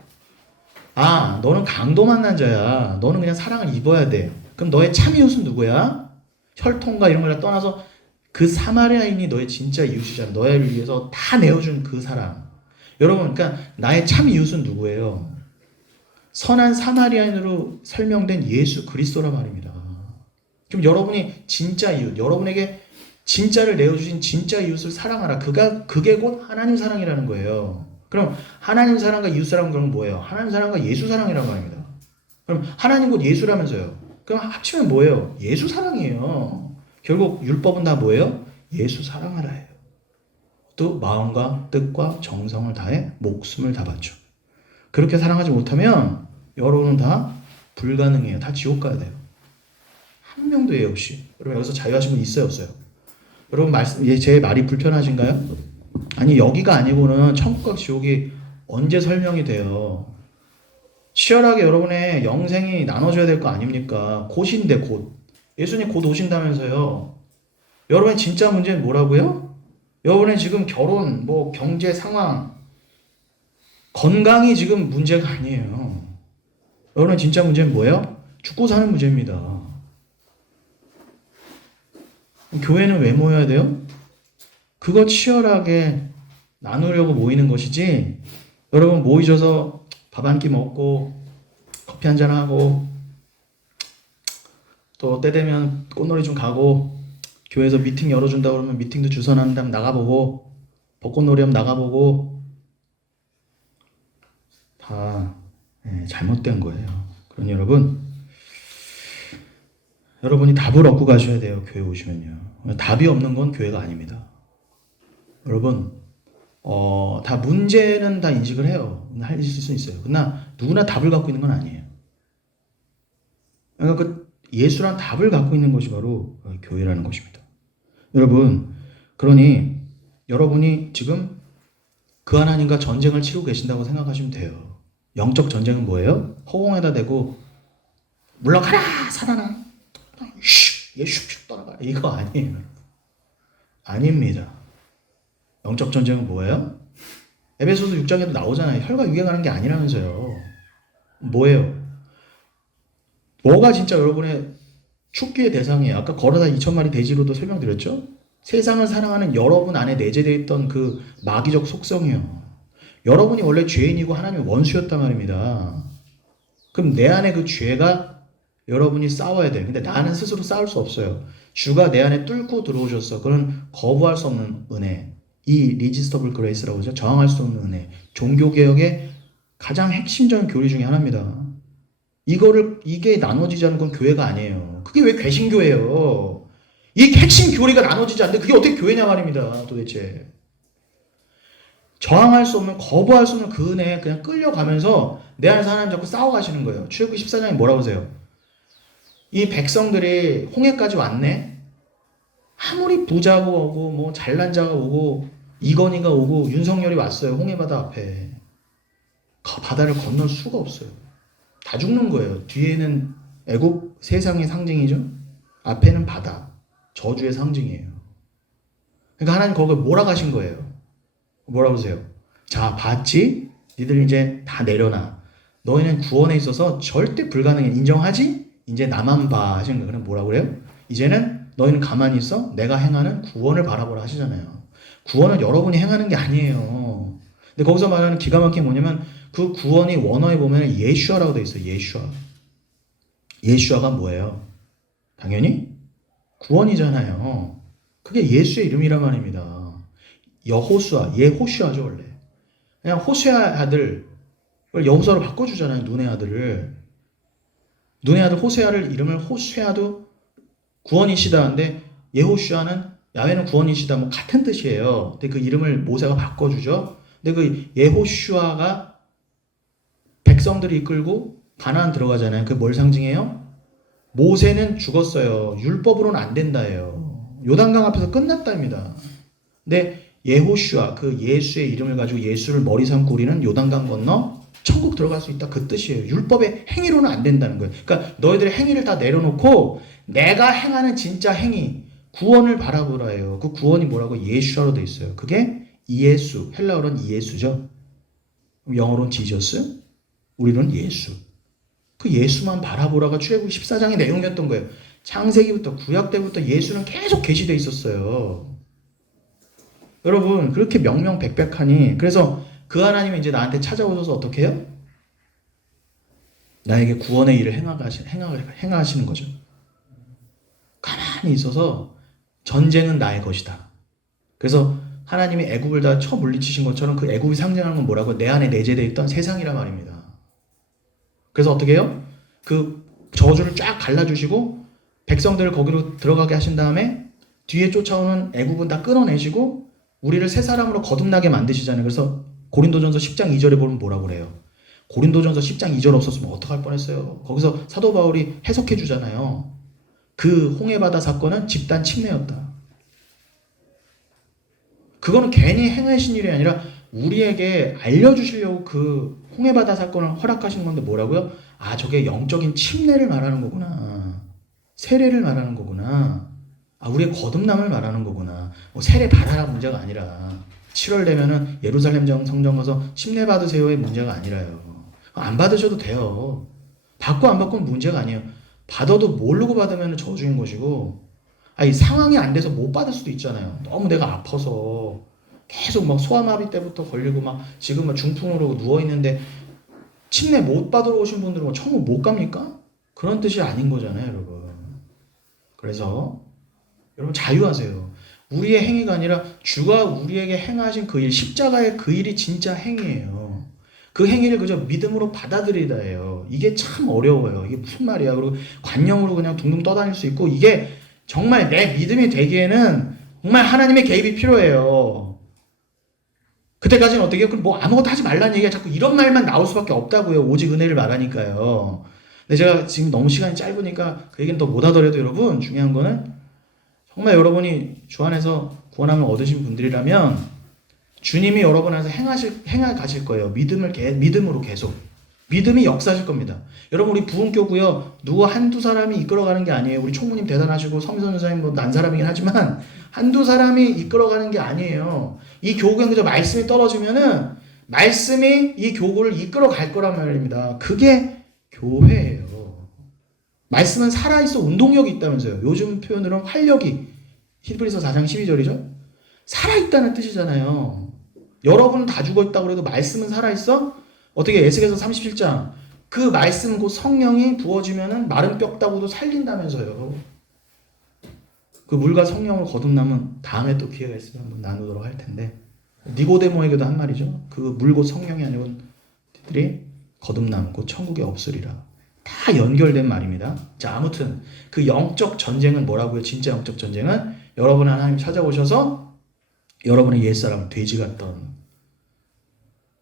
아, 너는 강도 만난 자야. 너는 그냥 사랑을 입어야 돼. 그럼 너의 참 이웃은 누구야? 혈통과 이런 걸 다 떠나서 그 사마리아인이 너의 진짜 이웃이잖아. 너를 위해서 다 내어준 그 사람. 여러분, 그러니까 나의 참 이웃은 누구예요? 선한 사마리아인으로 설명된 예수 그리스도란 말입니다. 그럼 여러분이 진짜 이웃, 여러분에게 진짜를 내어주신 진짜 이웃을 사랑하라. 그게 곧 하나님 사랑이라는 거예요. 그럼 하나님 사랑과 이웃 사랑은 그럼 뭐예요? 하나님 사랑과 예수 사랑이란 말입니다. 그럼 하나님 곧 예수라면서요. 그럼 합치면 뭐예요? 예수 사랑이에요. 결국 율법은 다 뭐예요? 예수 사랑하라예요. 또 마음과 뜻과 정성을 다해 목숨을 다 바쳐. 그렇게 사랑하지 못하면 여러분은 다 불가능해요. 다 지옥 가야 돼요. 한 명도 예 없이. 여러분 여기서 자유하신 분 있어요, 없어요? 여러분 제 말이 불편하신가요? 아니 여기가 아니고는 천국과 지옥이 언제 설명이 돼요? 치열하게 여러분의 영생이 나눠져야 될 거 아닙니까? 곧인데 곧. 예수님 곧 오신다면서요. 여러분의 진짜 문제는 뭐라고요? 여러분의 지금 결혼, 경제 상황, 건강이 지금 문제가 아니에요. 여러분의 진짜 문제는 뭐예요? 죽고 사는 문제입니다. 교회는 왜 모여야 돼요? 그거 치열하게 나누려고 모이는 것이지. 여러분 모이셔서 밥 한 끼 먹고 커피 한잔 하고 또 때 되면 꽃놀이 좀 가고 교회에서 미팅 열어준다 그러면 미팅도 주선한 다음 나가보고 벚꽃놀이 하면 나가보고 다 잘못된 거예요. 그러니 여러분이 답을 얻고 가셔야 돼요. 교회 오시면요. 답이 없는 건 교회가 아닙니다. 여러분 다 문제는 다 인식을 해요. 할 수 있어요. 그러나 누구나 답을 갖고 있는 건 아니에요. 그러니까 그 예수란 답을 갖고 있는 것이 바로 교회라는 것입니다. 여러분, 그러니 여러분이 지금 그 하나님과 전쟁을 치르고 계신다고 생각하시면 돼요. 영적 전쟁은 뭐예요? 허공에다 대고 물러가라 사단아, 얘 슉슉 떠나가. 이거 아니에요. 아닙니다. 영적 전쟁은 뭐예요? 에베소서 6장에도 나오잖아요. 혈과 육에 가는 게 아니라면서요. 뭐예요? 뭐가 진짜 여러분의 축기의 대상이에요? 아까 걸어다 2,000마리 돼지로도 설명드렸죠? 세상을 사랑하는 여러분 안에 내재되어 있던 그 마귀적 속성이요. 여러분이 원래 죄인이고 하나님의 원수였단 말입니다. 그럼 내 안에 그 죄가 여러분이 싸워야 돼요. 근데 나는 스스로 싸울 수 없어요. 주가 내 안에 뚫고 들어오셨어. 그건 거부할 수 없는 은혜. 이 리지스터블 그레이스라고 하죠. 저항할 수 없는 은혜. 종교개혁의 가장 핵심적인 교리 중에 하나입니다. 이게 나눠지지 않는 건 교회가 아니에요. 그게 왜 개신교예요? 이 핵심 교리가 나눠지지 않는데 그게 어떻게 교회냐 말입니다. 도대체. 저항할 수 없는, 거부할 수 없는 그 은혜에 그냥 끌려가면서 내 안에서 하나님 자꾸 싸워가시는 거예요. 출애굽기 14장에 뭐라고 하세요? 이 백성들이 홍해까지 왔네? 아무리 부자고 오고 잘난 자가 오고 이건희가 오고 윤석열이 왔어요. 홍해바다 앞에. 바다를 건널 수가 없어요. 다 죽는 거예요. 뒤에는 애국 세상의 상징이죠. 앞에는 바다. 저주의 상징이에요. 그러니까 하나님 거기에 몰아가신 거예요. 뭐라고 하세요? 자, 봤지? 니들 이제 다 내려놔. 너희는 구원에 있어서 절대 불가능해. 인정하지? 이제 나만 봐. 하시는 거예요. 그럼 뭐라고 그래요? 이제는 너희는 가만히 있어. 내가 행하는 구원을 바라보라 하시잖아요. 구원은 여러분이 행하는 게 아니에요. 근데 거기서 말하는 기가 막힌 게 뭐냐면 그 구원이 원어에 보면 예슈아라고 되어 있어요. 예슈아. 예슈아가 뭐예요? 당연히 구원이잖아요. 그게 예수의 이름이란 말입니다. 여호수아, 예호슈아죠 원래. 그냥 호세아 아들, 여호수아로 바꿔주잖아요. 눈의 아들을. 눈의 아들 호세아를 이름을 호세아도 구원이시다 하는데 예호슈아는 야훼는 구원이시다 같은 뜻이에요. 근데 그 이름을 모세가 바꿔주죠. 근데 그 예호슈아가 백성들이 이끌고 가나안 들어가잖아요. 그게 뭘 상징해요? 모세는 죽었어요. 율법으로는 안 된다예요. 요단강 앞에서 끝났답니다. 근데 예호슈아, 그 예수의 이름을 가지고 예수를 머리 삼고 우리는 요단강 건너 천국 들어갈 수 있다 그 뜻이에요. 율법의 행위로는 안 된다는 거예요. 그러니까 너희들의 행위를 다 내려놓고 내가 행하는 진짜 행위 구원을 바라보라 해요. 그 구원이 뭐라고? 예수라로 돼 있어요. 그게 이예수, 헬라어로는 이예수죠. 영어로는 지저스, 우리는 예수. 그 예수만 바라보라가 출애굽기 14장의 내용이었던 거예요. 창세기부터 구약 때부터 예수는 계속 계시되어 있었어요. 여러분 그렇게 명명백백하니 그래서 그 하나님이 이제 나한테 찾아오셔서 어떻게 해요? 나에게 구원의 일을 행하시는 거죠. 가만히 있어서 전쟁은 나의 것이다. 그래서 하나님이 애굽을 다 쳐 물리치신 것처럼 그 애굽이 상징하는 건 뭐라고? 내 안에 내재되어 있던 세상이란 말입니다. 그래서 어떻게 해요? 그 저주를 쫙 갈라주시고 백성들을 거기로 들어가게 하신 다음에 뒤에 쫓아오는 애굽은 다 끊어내시고 우리를 새 사람으로 거듭나게 만드시잖아요. 그래서 고린도전서 10장 2절에 보면 뭐라고 그래요? 고린도전서 10장 2절 없었으면 어떡할 뻔했어요. 거기서 사도 바울이 해석해 주잖아요. 그 홍해바다 사건은 집단 침례였다. 그거는 괜히 행하신 일이 아니라 우리에게 알려주시려고 그 홍해바다 사건을 허락하신 건데 뭐라고요? 아, 저게 영적인 침례를 말하는 거구나. 세례를 말하는 거구나. 아, 우리의 거듭남을 말하는 거구나. 뭐 세례 받아라 문제가 아니라 7월 되면은 예루살렘 성전 가서 침례 받으세요의 문제가 아니라요. 안 받으셔도 돼요. 받고 안 받고는 문제가 아니에요. 받아도 모르고 받으면 저주인 것이고, 이 상황이 안 돼서 못 받을 수도 있잖아요. 너무 내가 아파서 계속 막 소아마비 때부터 걸리고 막 지금 막 중풍으로 누워 있는데 침례 못 받으러 오신 분들은 천국 못 갑니까? 그런 뜻이 아닌 거잖아요, 여러분. 그래서 여러분 자유하세요. 우리의 행위가 아니라 주가 우리에게 행하신 그 일, 십자가의 그 일이 진짜 행위예요. 그 행위를 그저 믿음으로 받아들이다 해요. 이게 참 어려워요. 이게 무슨 말이야. 그리고 관념으로 그냥 둥둥 떠다닐 수 있고 이게 정말 내 믿음이 되기에는 정말 하나님의 개입이 필요해요. 그때까지는 어떻게 해요? 뭐 아무것도 하지 말라는 얘기가 자꾸 이런 말만 나올 수밖에 없다고요. 오직 은혜를 말하니까요. 근데 제가 지금 너무 시간이 짧으니까 그 얘기는 더 못 하더라도 여러분 중요한 거는 정말 여러분이 주 안에서 구원함을 얻으신 분들이라면 주님이 여러분 안에서 행할 가실 거예요. 믿음으로 계속. 믿음이 역사하실 겁니다. 여러분 우리 부흥교구요. 누구 한두 사람이 이끌어가는 게 아니에요. 우리 총무님 대단하시고 서미선 전사님 뭐 난 사람이긴 하지만 한두 사람이 이끌어가는 게 아니에요. 이 교구에 그저 말씀이 떨어지면은 말씀이 이 교구를 이끌어갈 거란 말입니다. 그게 교회예요. 말씀은 살아있어 운동력이 있다면서요. 요즘 표현으로는 활력이 히브리서 4장 12절이죠. 살아있다는 뜻이잖아요. 여러분은 다 죽어있다고 해도 말씀은 살아있어? 어떻게 에스겔서 37장 그 말씀 곧 성령이 부어지면은 마른 뼈 따고도 살린다면서요. 그 물과 성령을 거듭남은 다음에 또 기회가 있으면 한번 나누도록 할 텐데 니고데모에게도 한 말이죠. 그 물 곧 성령이 아니고 들이 거듭남 곧 천국에 없으리라. 다 연결된 말입니다. 자, 아무튼 그 영적 전쟁은 뭐라고요? 진짜 영적 전쟁은 여러분 하나님 찾아오셔서 여러분의 옛사람 돼지 같던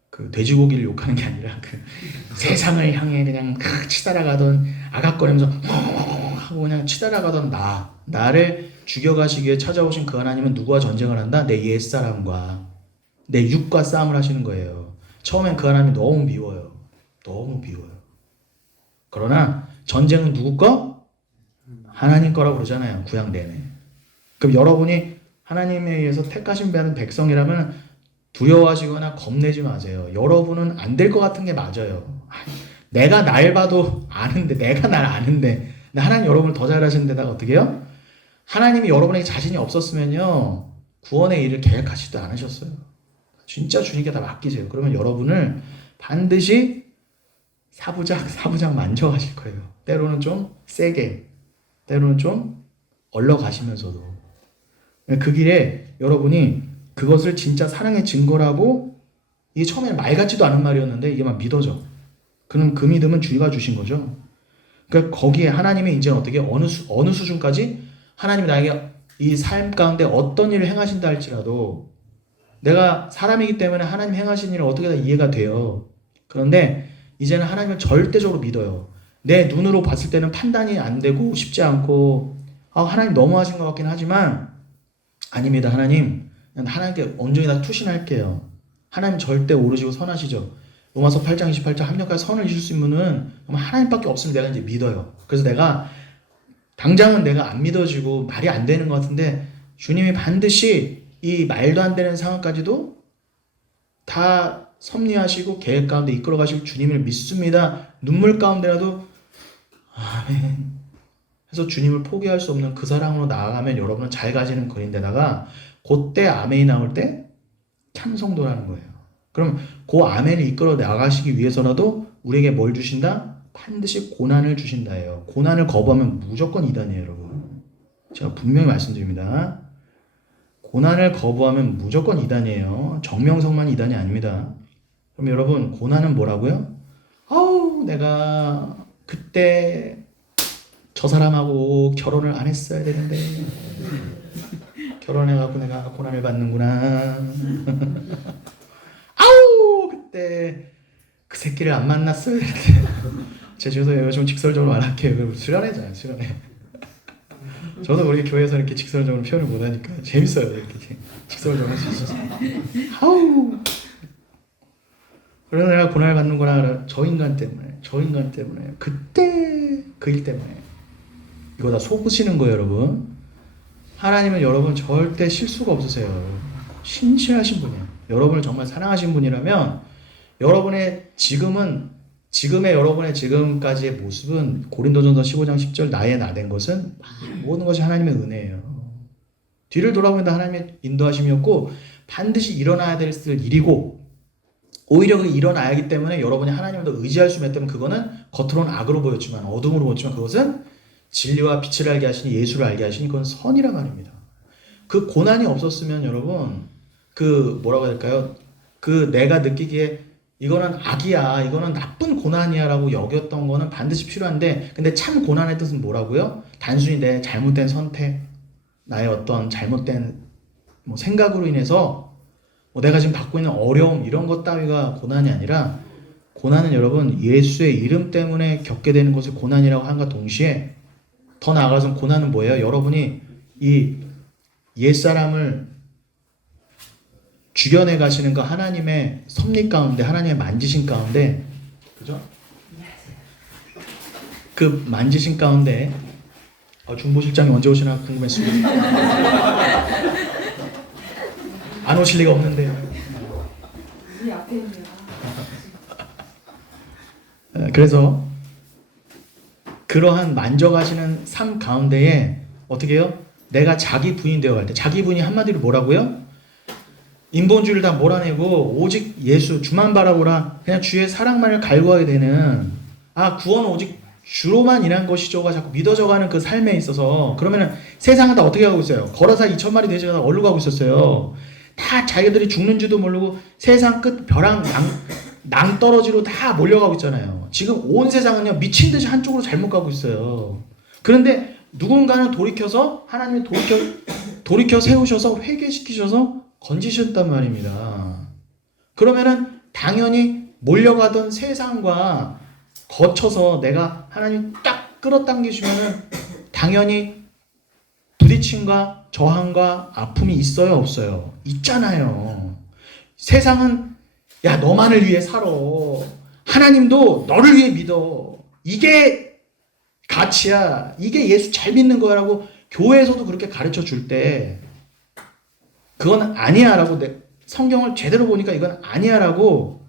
그 돼지고기를 욕하는 게 아니라 그 세상을 향해 그냥 치달아가던 아각거리면서 하고 그냥 치달아가던 나를 죽여가시기 위해 찾아오신 그 하나님은 누구와 전쟁을 한다? 내 옛사람과 내 육과 싸움을 하시는 거예요. 처음엔 그 하나님이 너무 미워요. 너무 미워요. 그러나 전쟁은 누구 거? 하나님 거라고 그러잖아요. 구약 내내. 그럼 여러분이 하나님에 의해서 택하신 받은 백성이라면 두려워하시거나 겁내지 마세요. 여러분은 안 될 것 같은 게 맞아요. 내가 날 봐도 아는데 내가 날 아는데 하나님 여러분을 더 잘하시는 데다가 어떻게 해요? 하나님이 여러분에게 자신이 없었으면요 구원의 일을 계획하지도 않으셨어요. 진짜 주님께 다 맡기세요. 그러면 여러분을 반드시 사부작 만져가실 거예요. 때로는 좀 세게, 때로는 좀 얼러가시면서도. 그 길에 여러분이 그것을 진짜 사랑의 증거라고 이게 처음에는 말 같지도 않은 말이었는데 이게 막 믿어져. 그럼 그 믿음은 주가 주신 거죠. 그러니까 거기에 하나님이 이제 어떻게 어느 수준까지 하나님이 나에게 이 삶 가운데 어떤 일을 행하신다 할지라도 내가 사람이기 때문에 하나님 행하신 일을 어떻게 다 이해가 돼요. 그런데 이제는 하나님을 절대적으로 믿어요. 내 눈으로 봤을 때는 판단이 안 되고 쉽지 않고 하나님 너무하신 것 같긴 하지만 아닙니다. 하나님께 온전히 다 투신할게요. 하나님 절대 오르시고 선하시죠. 로마서 8장 28절 합력하여 선을 이룰 수 있는 분은 하나님밖에 없으면 내가 이제 믿어요. 그래서 내가 당장은 내가 안 믿어지고 말이 안 되는 것 같은데 주님이 반드시 이 말도 안 되는 상황까지도 다 섭리하시고 계획 가운데 이끌어 가시고 주님을 믿습니다. 눈물 가운데라도 아멘 해서 주님을 포기할 수 없는 그 사랑으로 나아가면 여러분은 잘 가시는 거리인데다가 그때 아멘이 나올 때 참성도라는 거예요. 그럼 그 아멘을 이끌어 나가시기 위해서라도 우리에게 뭘 주신다? 반드시 고난을 주신다예요. 고난을 거부하면 무조건 이단이에요, 여러분. 제가 분명히 말씀드립니다. 고난을 거부하면 무조건 이단이에요. 정명석만 이단이 아닙니다. 그럼 여러분, 고난은 뭐라고요? 아우, 내가 그때 저 사람하고 결혼을 안 했어야 되는데 결혼해갖고 내가 고난을 받는구나. 아우, 그때 그 새끼를 안 만났어야 되는데. 제 죄송해요. 좀 직설적으로 말할게요. 수련회잖아요, 수련회. 저도 모르게 교회에서 이렇게 직설적으로 표현을 못하니까 재밌어요. 이렇게 직설적으로 할 수 있어서. 아우. 그래서 내가 고난을 받는구나. 저 인간 때문에. 그때 그 일 때문에. 이거 다 속으시는 거예요, 여러분. 하나님은 여러분 절대 실수가 없으세요. 신실하신 분이에요. 여러분을 정말 사랑하신 분이라면 여러분의 지금의 여러분의 지금까지의 모습은 고린도전서 15장 10절 나의 나된 것은 모든 것이 하나님의 은혜예요. 뒤를 돌아보면 하나님의 인도하심이었고 반드시 일어나야 될 일이고 오히려 그 일어나야 하기 때문에 여러분이 하나님을 더 의지할 수 있기 때문에 그거는 겉으로는 악으로 보였지만 어둠으로 보였지만 그것은 진리와 빛을 알게 하시니 예수를 알게 하시니 그건 선이라 말입니다. 그 고난이 없었으면 여러분 그 뭐라고 해야 될까요? 그 내가 느끼기에 이거는 악이야, 이거는 나쁜 고난이야 라고 여겼던 거는 반드시 필요한데 근데 참 고난의 뜻은 뭐라고요? 단순히 내 잘못된 선택, 나의 어떤 잘못된 생각으로 인해서 내가 지금 받고 있는 어려움 이런 것 따위가 고난이 아니라 고난은 여러분 예수의 이름 때문에 겪게 되는 것을 고난이라고 한과 동시에 더 나아가서 고난은 뭐예요? 여러분이 이 옛사람을 주견해 가시는 그 하나님의 섭리 가운데 하나님의 만지신 가운데 그죠? 그 만지신 가운데 중보실장이 언제 오시나 궁금했습니다. 안 오실 리가 없는데요. 우리 앞에 있네요. 그래서 그러한 만져가시는 삶 가운데에 어떻게 해요? 내가 자기 부인 되어갈 때 자기 부인이 한마디로 뭐라고요? 인본주의를 다 몰아내고 오직 예수 주만 바라보라 그냥 주의 사랑만을 갈구하게 되는 구원 오직 주로만 인한 것이죠가 자꾸 믿어져가는 그 삶에 있어서 그러면은 세상은 다 어떻게 가고 있어요? 걸어서 2,000마리 돼지가 어디로 가고 있었어요? 다 자기들이 죽는 줄도 모르고 세상 끝 벼랑 낭떠러지로 다 몰려가고 있잖아요. 지금 온 세상은요 미친 듯이 한쪽으로 잘못 가고 있어요. 그런데 누군가는 돌이켜서 하나님이 돌이켜 세우셔서 회개시키셔서 건지셨단 말입니다. 그러면은 당연히 몰려가던 세상과 거쳐서 내가 하나님 딱 끌어당기시면은 당연히 부딪힘과 저항과 아픔이 있어요, 없어요? 있잖아요. 세상은 야 너만을 위해 살아. 하나님도 너를 위해 믿어. 이게 가치야. 이게 예수 잘 믿는 거야라고 교회에서도 그렇게 가르쳐 줄 때 그건 아니야라고 성경을 제대로 보니까 이건 아니야라고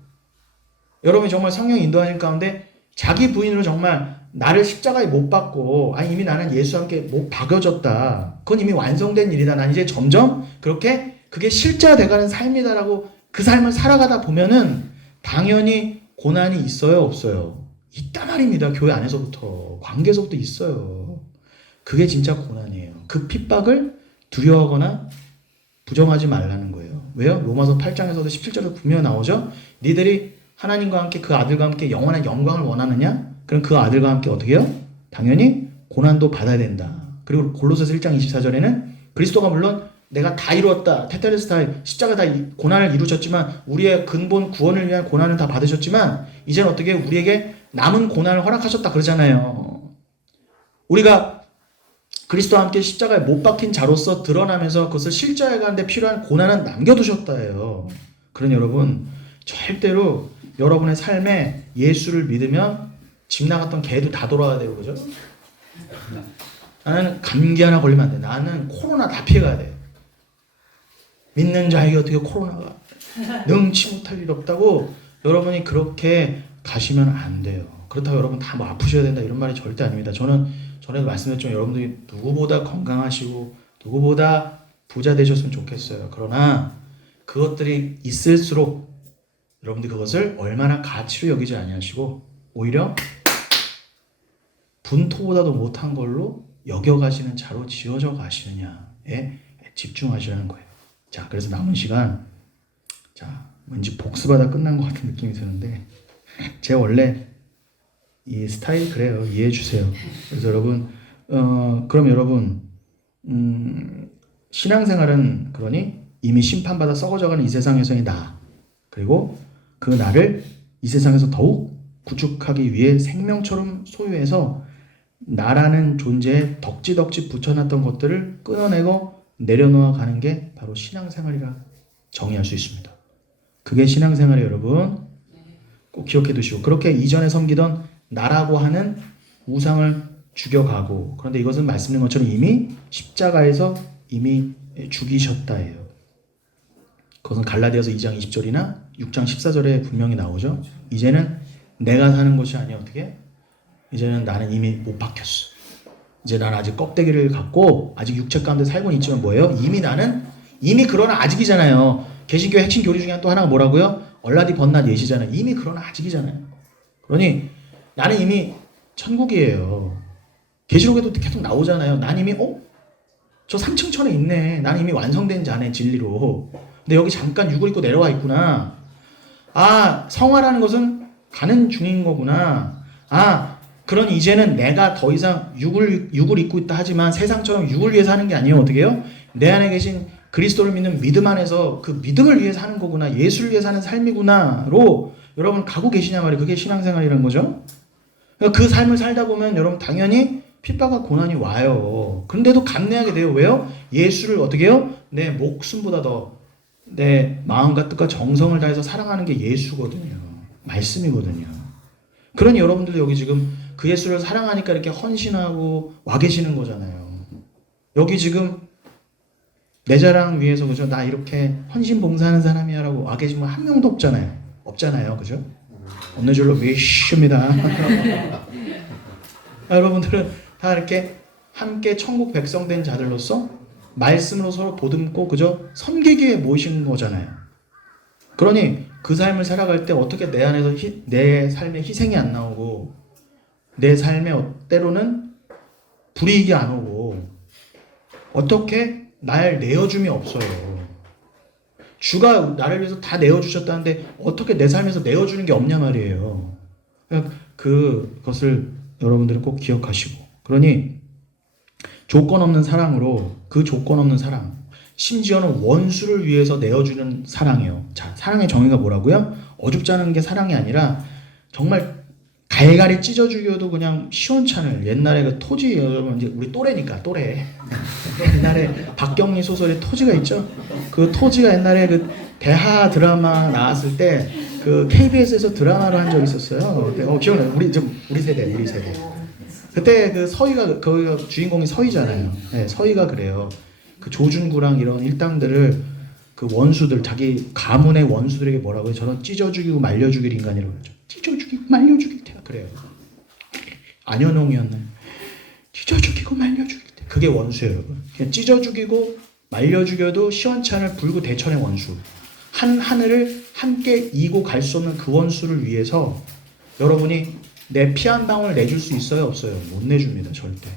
여러분이 정말 성령 인도하는 가운데 자기 부인으로 정말 나를 십자가에 못 박고 이미 나는 예수와 함께 못 박여졌다. 그건 이미 완성된 일이다. 난 이제 점점 그렇게 그게 실제화돼가는 삶이다라고 그 삶을 살아가다 보면은 당연히 고난이 있어요, 없어요? 있단 말입니다. 교회 안에서부터 관계에서부터 있어요. 그게 진짜 고난이에요. 그 핍박을 두려워하거나 부정하지 말라는 거예요. 왜요? 로마서 8장에서도 17절에 분명히 나오죠. 니들이 하나님과 함께 그 아들과 함께 영원한 영광을 원하느냐? 그럼 그 아들과 함께 어떻게 해요? 당연히 고난도 받아야 된다. 그리고 골로새서 1장 24절에는 그리스도가 물론 내가 다 이루었다. 테텔레스타이 십자가 다 고난을 이루셨지만 우리의 근본 구원을 위한 고난은 다 받으셨지만 이제는 어떻게 우리에게 남은 고난을 허락하셨다 그러잖아요. 우리가 그리스도와 함께 십자가에 못 박힌 자로서 드러나면서 그것을 실제화해 가는데 필요한 고난은 남겨두셨다 해요. 그러니 여러분 절대로 여러분의 삶에 예수를 믿으면 집 나갔던 개도 다 돌아와야 되고, 그죠? 나는 감기 하나 걸리면 안 돼. 나는 코로나 다 피해가야 돼. 믿는 자에게 어떻게 코로나가 능치 못할 일 없다고 여러분이 그렇게 가시면 안 돼요. 그렇다고 여러분 다 뭐 아프셔야 된다 이런 말이 절대 아닙니다. 저는 전에도 말씀드렸지만 여러분들이 누구보다 건강하시고 누구보다 부자 되셨으면 좋겠어요. 그러나 그것들이 있을수록 여러분들이 그것을 얼마나 가치로 여기지 아니하시고 오히려 분토보다도 못한 걸로 여겨가시는 자로 지어져 가시느냐에 집중하시라는 거예요. 자, 그래서 남은 시간, 자, 왠지 복습하다 끝난 것 같은 느낌이 드는데, 제 원래 이 스타일 그래요. 이해해 주세요. 그래서 여러분, 그럼 여러분, 신앙생활은 그러니 이미 심판받아 썩어져가는 이 세상에서의 나, 그리고 그 나를 이 세상에서 더욱 구축하기 위해 생명처럼 소유해서 나라는 존재에 덕지덕지 붙여놨던 것들을 끊어내고 내려놓아 가는 게 바로 신앙생활이라 정의할 수 있습니다. 그게 신앙생활이에요, 여러분. 꼭 기억해 두시고, 그렇게 이전에 섬기던 나라고 하는 우상을 죽여가고, 그런데 이것은 말씀드린 것처럼 이미 십자가에서 이미 죽이셨다예요. 그것은 갈라디아서 2장 20절이나 6장 14절에 분명히 나오죠. 이제는 내가 사는 것이 아니야. 어떻게? 이제는 나는 이미 못 박혔어. 이제 나는 아직 껍데기를 갖고 아직 육체 가운데 살고는 있지만 뭐예요? 이미 그러나 아직이잖아요. 개신교의 핵심 교리 중에 또 하나가 뭐라고요? 얼라디 번낫 예시잖아요. 이미 그러나 아직이잖아요. 그러니 나는 이미 천국이에요. 계시록에도 계속 나오잖아요. 난 이미 저 3층 천에 있네. 난 이미 완성된 자네 진리로. 근데 여기 잠깐 육을 입고 내려와 있구나. 아, 성화라는 것은 가는 중인 거구나. 아, 그러니 이제는 내가 더 이상 육을 입고 있다 하지만 세상처럼 육을 위해서 하는 게 아니에요. 어떻게 해요? 내 안에 계신 그리스도를 믿는 믿음 안에서 그 믿음을 위해서 하는 거구나. 예수를 위해서 하는 삶이구나로 여러분 가고 계시냐 말이에요. 그게 신앙생활이라는 거죠. 그 삶을 살다 보면 여러분 당연히 핍박과 고난이 와요. 그런데도 감내하게 돼요. 왜요? 예수를 어떻게 해요? 내 목숨보다 더 내 마음과 뜻과 정성을 다해서 사랑하는 게 예수거든요. 말씀이거든요. 그러니 여러분들도 여기 지금 그 예수를 사랑하니까 이렇게 헌신하고 와 계시는 거잖아요. 여기 지금 내 자랑 위해서 그죠? 나 이렇게 헌신 봉사하는 사람이야 라고 와 계신 분 한 명도 없잖아요. 그죠? 없는 줄로 믿습니다. 여러분들은 다 이렇게 함께 천국 백성 된 자들로서 말씀으로 서로 보듬고 그죠? 섬기기에 모이신 거잖아요. 그러니 그 삶을 살아갈 때 어떻게 내 안에서 내 삶에 희생이 안 나오고 내 삶에 때로는 불이익이 안 오고 어떻게 날 내어줌이 없어요. 주가 나를 위해서 다 내어주셨다는데 어떻게 내 삶에서 내어주는 게 없냐 말이에요. 그것을 여러분들은 꼭 기억하시고, 그러니 조건 없는 사랑으로, 그 조건 없는 사랑, 심지어는 원수를 위해서 내어주는 사랑이에요. 자, 사랑의 정의가 뭐라고요? 어줍지 않은 게 사랑이 아니라 정말 갈갈이 찢어 죽여도 그냥 시원찮을, 옛날에 그 토지, 여러분 이제 우리 또래니까 또래. 옛날에 박경리 소설에 토지가 있죠. 그 토지가 옛날에 그 대하 드라마 나왔을 때 그 KBS에서 드라마를 한 적이 있었어요. 기억나요? 우리 세대. 그때 그 서희가 그 주인공이 서희잖아요. 네, 서희가 그래요. 그 조준구랑 이런 일당들을 그 원수들, 자기 가문의 원수들에게 뭐라고요? 저런 찢어 죽이고 말려 죽일 인간이라고 그러죠. 찢어 죽이고 말려 죽일 테야. 그래요. 안현홍이었나요? 찢어 죽이고 말려 죽일 테. 그게 원수예요, 여러분. 그냥 찢어 죽이고 말려 죽여도 시원찮을 불구 대천의 원수. 한 하늘을 함께 이고 갈 수 없는 그 원수를 위해서 여러분이 내 피 한 방울 내줄 수 있어요? 없어요? 못 내줍니다. 절대.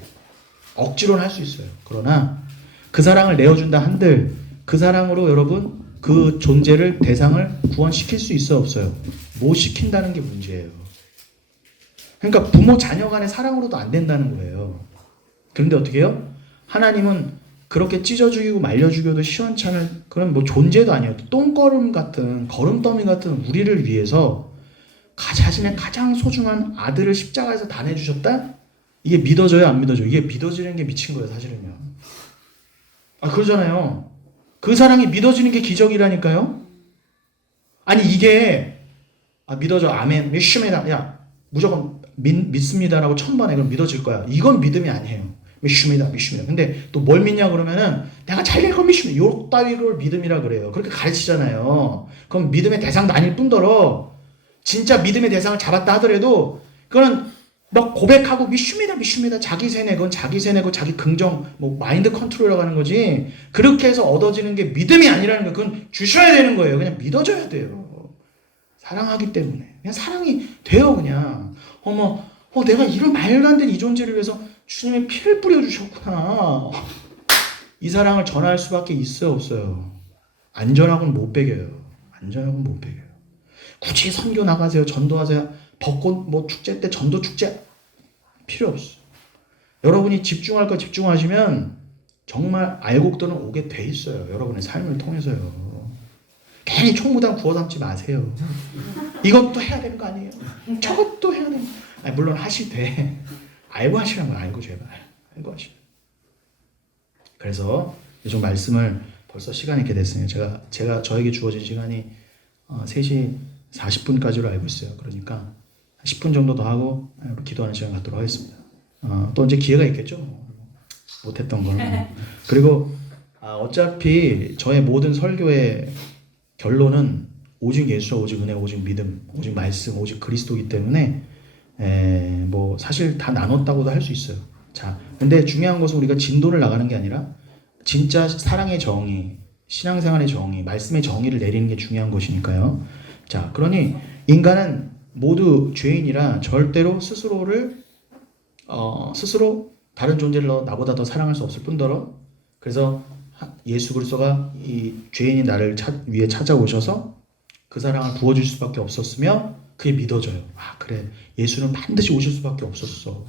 억지로는 할 수 있어요. 그러나 그 사랑을 내어준다 한들 그 사랑으로 여러분 그 존재를, 대상을 구원시킬 수 있어요? 없어요? 못 시킨다는 게 문제예요. 그러니까 부모 자녀 간의 사랑으로도 안 된다는 거예요. 그런데 어떻게 해요? 하나님은 그렇게 찢어 죽이고 말려 죽여도 시원찮을 그런 뭐 존재도 아니에요. 똥걸음 같은, 거름더미 같은 우리를 위해서 자신의 가장 소중한 아들을 십자가에서 다 내주셨다? 이게 믿어져요? 안 믿어져요? 이게 믿어지는 게 미친 거예요, 사실은요. 그러잖아요. 그 사랑이 믿어지는 게 기적이라니까요? 아니, 이게, 믿어져. 아멘. 믿습니다. 야, 무조건 믿습니다라고 1000번 해. 그럼 믿어질 거야. 이건 믿음이 아니에요. 믿습니다. 믿습니다. 근데 또 뭘 믿냐 그러면은 내가 잘 될 걸 믿습니다. 요 따위를 믿음이라 그래요. 그렇게 가르치잖아요. 그럼 믿음의 대상도 아닐 뿐더러 진짜 믿음의 대상을 잡았다 하더라도 그거는 막 고백하고 믿습니다. 믿습니다. 자기 세뇌, 그건 자기 세뇌고 자기 긍정, 뭐 마인드 컨트롤이라고 하는 거지. 그렇게 해서 얻어지는 게 믿음이 아니라는 거. 그건 주셔야 되는 거예요. 그냥 믿어줘야 돼요. 사랑하기 때문에. 그냥 사랑이 돼요, 그냥. 내가 이런 말도 안 되는 이 존재를 위해서 주님의 피를 뿌려주셨구나. 이 사랑을 전할 수밖에 있어요, 없어요? 안전하고는 못 배겨요. 안전하고는 못 배겨요. 굳이 선교 나가세요, 전도하세요. 벚꽃 뭐 축제 때 전도 축제 필요 없어. 여러분이 집중할 거 집중하시면 정말 알곡들은 오게 돼 있어요. 여러분의 삶을 통해서요. 괜히 총무당 구워 삼지 마세요. 이것도 해야 되는 거 아니에요? 저것도 해야 되는 거. 아니, 물론 하시되 알고 하시라는 거 알고 제발 알고 하시라. 그래서 요즘 말씀을 벌써 시간이 이렇게 됐으니 제가 저에게 주어진 시간이 3시 40분까지로 알고 있어요. 그러니까 10분 정도 더 하고 기도하는 시간 갖도록 하겠습니다. 또 언제 기회가 있겠죠. 못했던 거는. 그리고 어차피 저의 모든 설교의 결론은 오직 예수, 오직 은혜, 오직 믿음, 오직 말씀, 오직 그리스도이기 때문에 뭐 사실 다 나눴다고도 할 수 있어요. 자, 근데 중요한 것은 우리가 진도를 나가는 게 아니라 진짜 사랑의 정의, 신앙생활의 정의, 말씀의 정의를 내리는 게 중요한 것이니까요. 자, 그러니 인간은 모두 죄인이라 절대로 스스로 다른 존재를 나보다 더 사랑할 수 없을 뿐더러 그래서 예수 그리스도가 이 죄인인 나를 위해 찾아오셔서 그 사랑을 부어줄 수밖에 없었으며 그게 믿어져요. 그래, 예수는 반드시 오실 수밖에 없었어.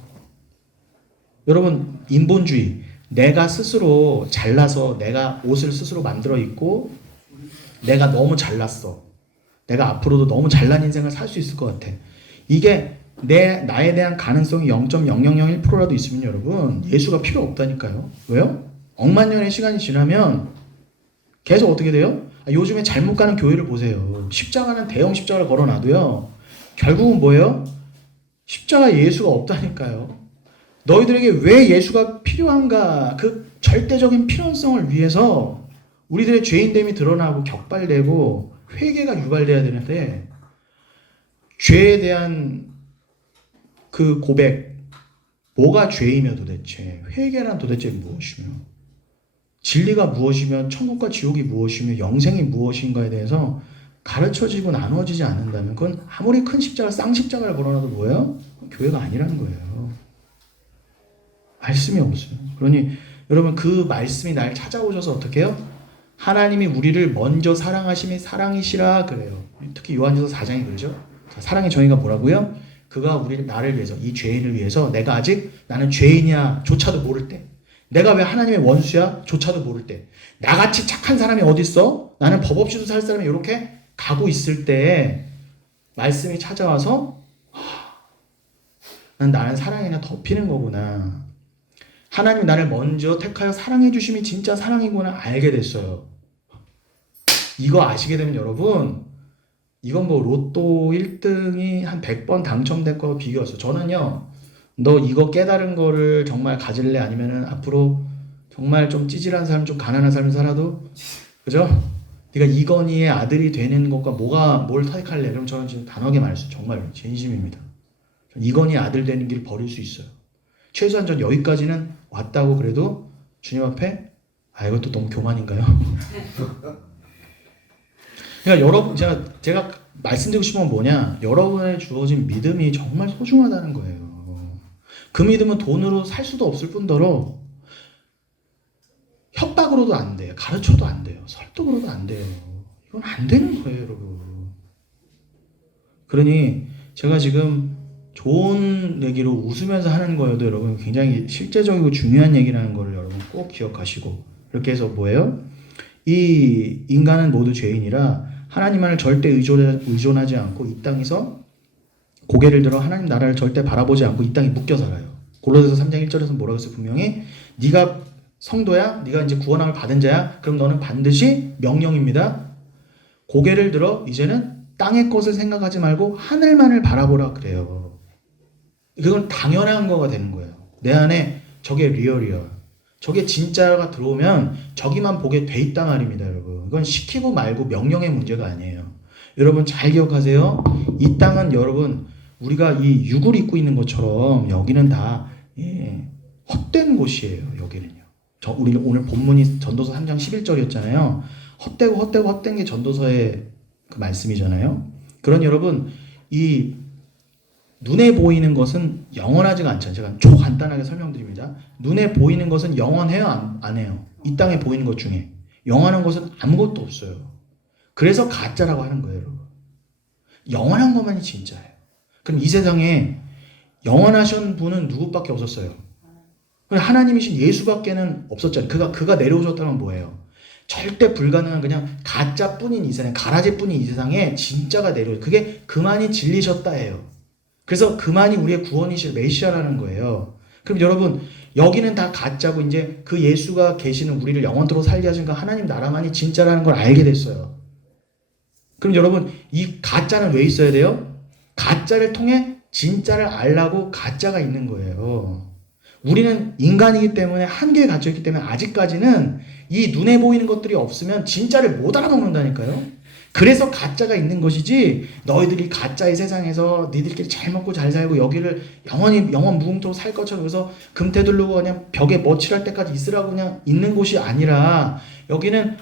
여러분, 인본주의, 내가 스스로 잘나서 내가 옷을 스스로 만들어 입고 내가 너무 잘났어. 내가 앞으로도 너무 잘난 인생을 살 수 있을 것 같아. 이게 나에 대한 가능성이 0.0001%라도 있으면 여러분 예수가 필요 없다니까요. 왜요? 억만 년의 시간이 지나면 계속 어떻게 돼요? 요즘에 잘못 가는 교회를 보세요. 십자가는 대형 십자가를 걸어놔도요. 결국은 뭐예요? 십자가 예수가 없다니까요. 너희들에게 왜 예수가 필요한가? 그 절대적인 필요성을 위해서 우리들의 죄인됨이 드러나고 격발되고 회개가 유발돼야 되는데 죄에 대한 그 고백, 뭐가 죄이며 도대체, 회개란 도대체 무엇이며, 진리가 무엇이며, 천국과 지옥이 무엇이며, 영생이 무엇인가에 대해서 가르쳐지고 나누어지지 않는다면 그건 아무리 큰 십자가, 쌍십자가를 걸어놔도 뭐예요? 교회가 아니라는 거예요. 말씀이 없어요. 그러니 여러분, 그 말씀이 날 찾아오셔서 어떻게 해요? 하나님이 우리를 먼저 사랑하심이 사랑이시라 그래요. 특히 요한일서 4장이 그러죠. 사랑의 정의가 뭐라고요? 그가 나를 위해서, 이 죄인을 위해서, 내가 아직 나는 죄인이야 조차도 모를 때, 내가 왜 하나님의 원수야 조차도 모를 때, 나같이 착한 사람이 어딨어? 나는 법 없이도 살 사람이 이렇게 가고 있을 때 말씀이 찾아와서 나는 사랑이나 덮이는 거구나. 하나님이 나를 먼저 택하여 사랑해 주심이 진짜 사랑이구나 알게 됐어요. 이거 아시게 되면 여러분, 이건 뭐 로또 1등이 한 100번 당첨된 거와 비교했어요. 저는요, 너 이거 깨달은 거를 정말 가질래? 아니면은 앞으로 정말 좀 찌질한 삶, 좀 가난한 삶을 살아도, 그죠? 네가 이건희의 아들이 되는 것과 뭘 선택할래? 그럼 저는 지금 단호하게 말했어요. 정말 진심입니다. 이건희의 아들 되는 길 버릴 수 있어요. 최소한 전 여기까지는 왔다고 그래도 주님 앞에 이것도 너무 교만인가요? 그러니까 여러분, 제가 말씀드리고 싶은 건 뭐냐, 여러분의 주어진 믿음이 정말 소중하다는 거예요. 그 믿음은 돈으로 살 수도 없을 뿐더러 협박으로도 안 돼요. 가르쳐도 안 돼요. 설득으로도 안 돼요. 이건 안 되는 거예요, 여러분. 그러니 제가 지금 좋은 얘기로 웃으면서 하는 거여도 여러분 굉장히 실제적이고 중요한 얘기라는 걸 여러분 꼭 기억하시고, 이렇게 해서 뭐예요? 이 인간은 모두 죄인이라 하나님만을 절대 의존하지 않고 이 땅에서 고개를 들어 하나님 나라를 절대 바라보지 않고 이 땅에 묶여 살아요. 골로새서 3장 1절에서 뭐라고 했어요? 분명히 네가 성도야, 네가 이제 구원함을 받은 자야, 그럼 너는 반드시 명령입니다. 고개를 들어 이제는 땅의 것을 생각하지 말고 하늘만을 바라보라 그래요. 그건 당연한 거가 되는 거예요. 내 안에 저게 리얼이야. 저게 진짜가 들어오면 저기만 보게 돼 있단 말입니다, 여러분. 이건 시키고 말고 명령의 문제가 아니에요. 여러분 잘 기억하세요. 이 땅은 여러분 우리가 이 육을 입고 있는 것처럼 여기는 다 헛된 곳이에요. 여기는요. 우리 오늘 본문이 전도서 3장 11절이었잖아요. 헛된 게 전도서의 그 말씀이잖아요. 그러니 여러분 이 눈에 보이는 것은 영원하지가 않잖아요. 제가 간단하게 설명드립니다. 눈에 보이는 것은 영원해요? 안 해요? 이 땅에 보이는 것 중에 영원한 것은 아무것도 없어요. 그래서 가짜라고 하는 거예요, 여러분. 영원한 것만이 진짜예요. 그럼 이 세상에 영원하신 분은 누구밖에 없었어요? 하나님이신 예수밖에는 없었잖아요. 그가 내려오셨다면 뭐예요? 절대 불가능한 그냥 가짜뿐인 이 세상, 가라지뿐인 이 세상에 진짜가 내려오죠. 그게 그만이 진리셨다예요. 그래서 그만이 우리의 구원이실 메시아라는 거예요. 그럼 여러분 여기는 다 가짜고 이제 그 예수가 계시는 우리를 영원토록 살게 하신 그 하나님 나라만이 진짜라는 걸 알게 됐어요. 그럼 여러분 이 가짜는 왜 있어야 돼요? 가짜를 통해 진짜를 알라고 가짜가 있는 거예요. 우리는 인간이기 때문에 한계에 갇혀있기 때문에 아직까지는 이 눈에 보이는 것들이 없으면 진짜를 못 알아먹는다니까요. 그래서 가짜가 있는 것이지 너희들이 가짜의 세상에서 니들끼리 잘 먹고 잘 살고 여기를 영원 무궁토록 살 것처럼 그래서 금태두르고 그냥 벽에 멋칠할 때까지 있으라고 그냥 있는 곳이 아니라 여기는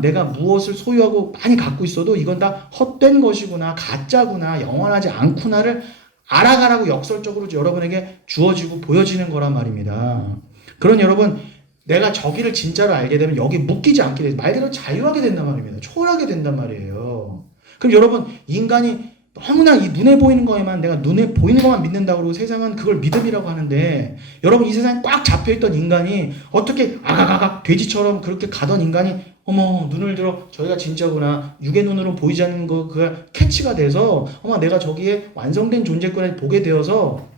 내가 무엇을 소유하고 많이 갖고 있어도 이건 다 헛된 것이구나, 가짜구나, 영원하지 않구나를 알아가라고 역설적으로 여러분에게 주어지고 보여지는 거란 말입니다. 그런 여러분 내가 저기를 진짜로 알게 되면 여기 묶이지 않게 돼요. 말 그대로 자유하게 된단 말입니다. 초월하게 된단 말이에요. 그럼 여러분 인간이 너무나 이 눈에 보이는 거에만 내가 눈에 보이는 것만 믿는다고 그러고 세상은 그걸 믿음이라고 하는데 여러분 이 세상에 꽉 잡혀있던 인간이 어떻게 아가가가 돼지처럼 그렇게 가던 인간이 어머 눈을 들어 저희가 진짜구나 육의 눈으로 보이지 않는 거 그가 캐치가 돼서 내가 저기에 완성된 존재권을 보게 되어서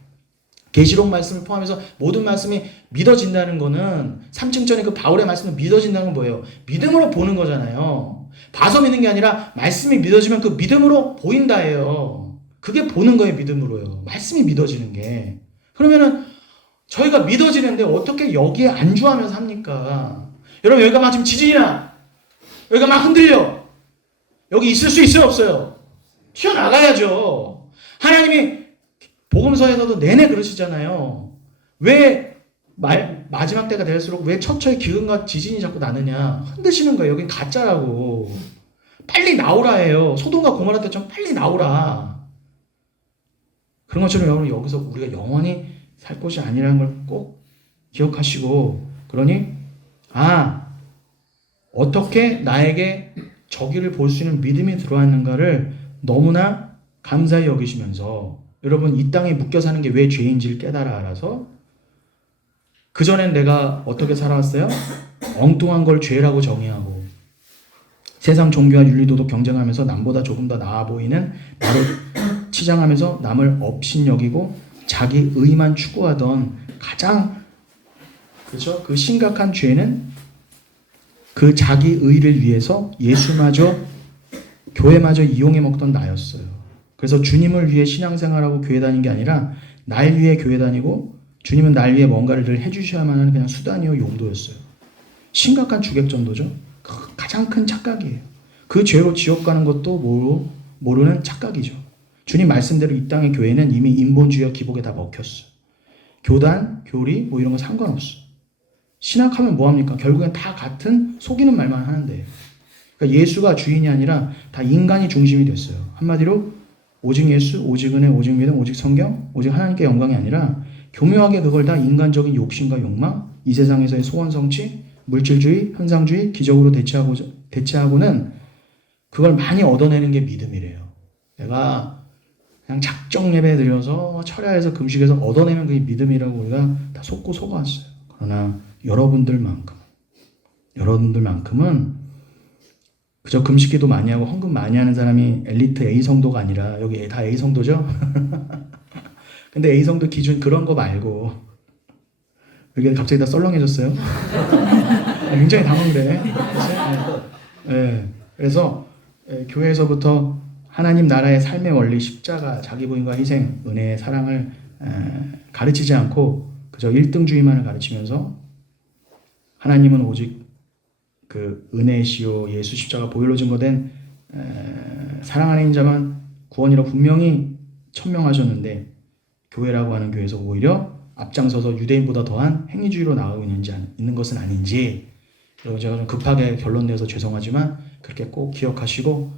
계시록 말씀을 포함해서 모든 말씀이 믿어진다는 거는 3층 전에 그 바울의 말씀을 믿어진다는 건 뭐예요? 믿음으로 보는 거잖아요. 봐서 믿는 게 아니라 말씀이 믿어지면 그 믿음으로 보인다예요. 그게 보는 거예요, 믿음으로요. 말씀이 믿어지는 게. 그러면은 저희가 믿어지는데 어떻게 여기에 안주하면서 합니까? 여러분 여기가 막 지금 지진이 나. 여기가 막 흔들려. 여기 있을 수 있어요, 없어요? 튀어나가야죠. 하나님이 복음서에서도 내내 그러시잖아요. 왜 마지막 때가 될수록 왜 처처의 기근과 지진이 자꾸 나느냐. 흔드시는 거예요. 여긴 가짜라고. 빨리 나오라 해요. 소돔과 고모라 때처럼 빨리 나오라. 그런 것처럼 여러분 여기서 우리가 영원히 살 것이 아니라는 걸 꼭 기억하시고 그러니 어떻게 나에게 저기를 볼 수 있는 믿음이 들어왔는가를 너무나 감사히 여기시면서 여러분 이 땅에 묶여 사는 게 왜 죄인지를 깨달아 알아서 그전엔 내가 어떻게 살아왔어요? 엉뚱한 걸 죄라고 정의하고 세상 종교와 윤리도덕 경쟁하면서 남보다 조금 더 나아 보이는 나를 치장하면서 남을 업신여기고 자기 의만 추구하던 가장 그렇죠? 그 심각한 죄는 그 자기 의를 위해서 예수마저 교회마저 이용해 먹던 나였어요. 그래서 주님을 위해 신앙생활하고 교회 다닌 게 아니라 날 위해 교회 다니고 주님은 날 위해 뭔가를 늘 해주셔야만 하는 그냥 수단이요 용도였어요. 심각한 주객전도죠. 가장 큰 착각이에요. 그 죄로 지옥 가는 것도 모르는 착각이죠. 주님 말씀대로 이 땅의 교회는 이미 인본주의와 기복에 다 먹혔어요. 교단, 교리 이런 거 상관없어. 신학하면 뭐합니까? 결국엔 다 같은 속이는 말만 하는데 그러니까 예수가 주인이 아니라 다 인간이 중심이 됐어요. 한마디로 오직 예수, 오직 은혜, 오직 믿음, 오직 성경, 오직 하나님께 영광이 아니라 교묘하게 그걸 다 인간적인 욕심과 욕망, 이 세상에서의 소원 성취, 물질주의, 현상주의, 기적으로 대체하고는 그걸 많이 얻어내는 게 믿음이래요. 내가 그냥 작정 예배 드려서 철야해서 금식해서 얻어내면 그게 믿음이라고 우리가 다 속고 속았어요. 그러나 여러분들만큼은 그저 금식기도 많이 하고 헌금 많이 하는 사람이 엘리트 A 성도가 아니라 여기 다 A 성도죠? 근데 A 성도 기준 그런 거 말고 여기 갑자기 다 썰렁해졌어요? 굉장히 당황돼. 그래서 교회에서부터 하나님 나라의 삶의 원리, 십자가, 자기 부인과 희생, 은혜의 사랑을 가르치지 않고 그저 1등주의만을 가르치면서 하나님은 오직 그 은혜시요 예수 십자가 보혈로 증거된 사랑 안에 있는 자만 구원이라고 분명히 천명하셨는데 교회라고 하는 교회에서 오히려 앞장서서 유대인보다 더한 행위주의로 나가고 있는 것은 아닌지, 여러분 제가 좀 급하게 결론 내서 죄송하지만 그렇게 꼭 기억하시고,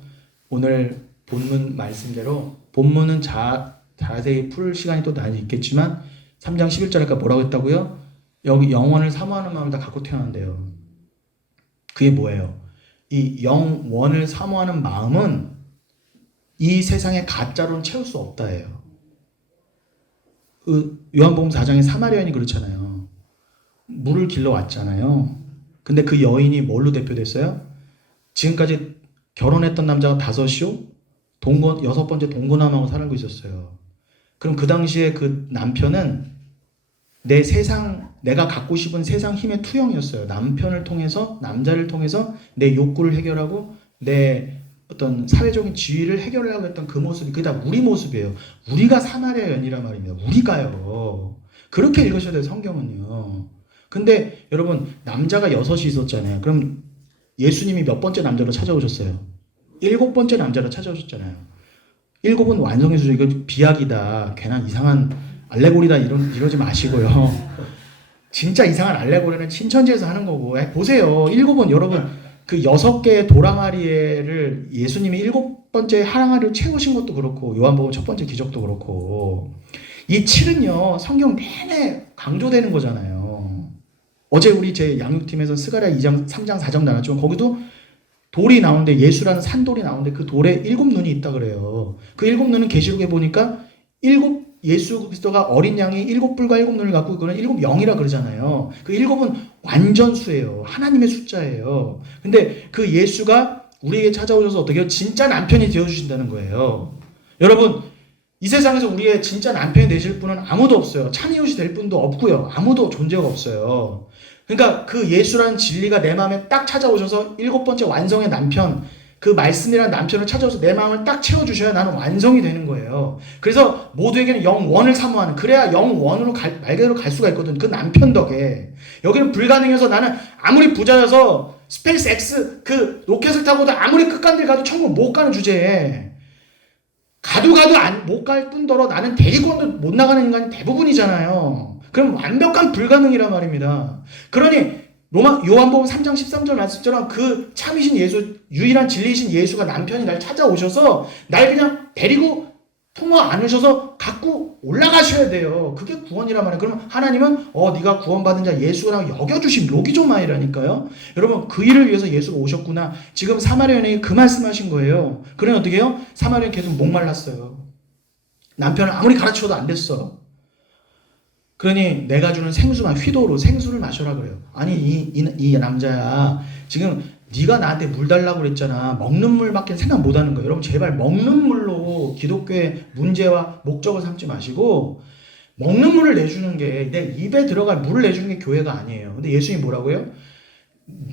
오늘 본문 말씀대로, 본문은 자세히 풀 시간이 또 나중에 있겠지만 3장 11절에 뭐라고 했다고요? 여기 영원을 사모하는 마음을 다 갖고 태어난대요. 그게 뭐예요? 이 영원을 사모하는 마음은 이 세상의 가짜로는 채울 수 없다예요. 그 요한복음 4장에 사마리아 여인이 그렇잖아요. 물을 길러 왔잖아요. 근데 그 여인이 뭘로 대표됐어요? 지금까지 결혼했던 남자가 5이요? 6번째 동거남하고 살고 있었어요. 그럼 그 당시에 그 남편은 내가 갖고 싶은 세상 힘의 투영이었어요. 남편을 통해서, 남자를 통해서 내 욕구를 해결하고 내 어떤 사회적인 지위를 해결하려고 했던 그 모습이, 그게 다 우리 모습이에요. 우리가 사마리아 여인이란 말입니다. 우리가요. 그렇게 읽으셔야 돼요, 성경은요. 근데 여러분, 남자가 6이 있었잖아요. 그럼 예수님이 몇 번째 남자로 찾아오셨어요? 7번째 남자로 찾아오셨잖아요. 7은 완성의 수준, 이거 비약이다, 괜한 이상한 알레고리다 이러지 마시고요. 진짜 이상한 알레고리는 신천지에서 하는 거고, 보세요. 7은 여러분, 그 6개의 도랑아리를 예수님이 7번째 하랑아리를 채우신 것도 그렇고, 요한복음 첫 번째 기적도 그렇고, 이 7은요 성경 내내 강조되는 거잖아요. 어제 우리 제 양육팀에서 스가랴 2장 3장 4장 나눴죠. 거기도 돌이 나오는데, 예수라는 산돌이 나오는데 그 돌에 7눈이 있다 그래요. 그 7눈은 계시록에 보니까 예수 그리스도가 어린 양이 7뿔과 7눈을 갖고 그거는 7영이라 그러잖아요. 그 7은 완전수예요. 하나님의 숫자예요. 근데 그 예수가 우리에게 찾아오셔서 어떻게 해요? 진짜 남편이 되어주신다는 거예요. 여러분, 이 세상에서 우리의 진짜 남편이 되실 분은 아무도 없어요. 참이웃이 될 분도 없고요. 아무도 존재가 없어요. 그러니까 그 예수라는 진리가 내 마음에 딱 찾아오셔서 7번째 완성의 남편, 그 말씀이라는 남편을 찾아오셔서 내 마음을 딱 채워주셔야 나는 완성이 되는 거예요. 그래서 모두에게는 영원을 사모하는, 그래야 영원으로 말 그대로 갈 수가 있거든. 그 남편 덕에. 여기는 불가능해서 나는 아무리 부자여서 스페이스 X 그 로켓을 타고도 아무리 끝간길 가도 천국 못 가는 주제에 가도 못 갈 뿐더러 나는 데리고도 못 나가는 인간이 대부분이잖아요. 그럼 완벽한 불가능이란 말입니다. 그러니 요한복음 3장 13절 말씀처럼 그 참이신 예수, 유일한 진리이신 예수가 남편이 날 찾아오셔서 날 그냥 데리고 품어 안으셔서 갖고 올라가셔야 돼요. 그게 구원이란 말이에요. 그러면 하나님은 네가 구원받은 자 예수라고 여겨주신 로기존마이라니까요. 여러분, 그 일을 위해서 예수가 오셨구나. 지금 사마리아 여인에게 그 말씀하신 거예요. 그러니 어떻게 해요? 사마리아 여인 계속 목말랐어요. 남편을 아무리 가르쳐도 안 됐어. 그러니 내가 주는 생수만, 휘도로 생수를 마셔라 그래요. 아니 이 남자야, 지금 네가 나한테 물 달라고 그랬잖아. 먹는 물밖에 생각 못하는 거예요. 여러분, 제발 먹는 물로 기독교의 문제와 목적을 삼지 마시고, 먹는 물을 내주는 게, 내 입에 들어갈 물을 내주는 게 교회가 아니에요. 근데 예수님이 뭐라고요?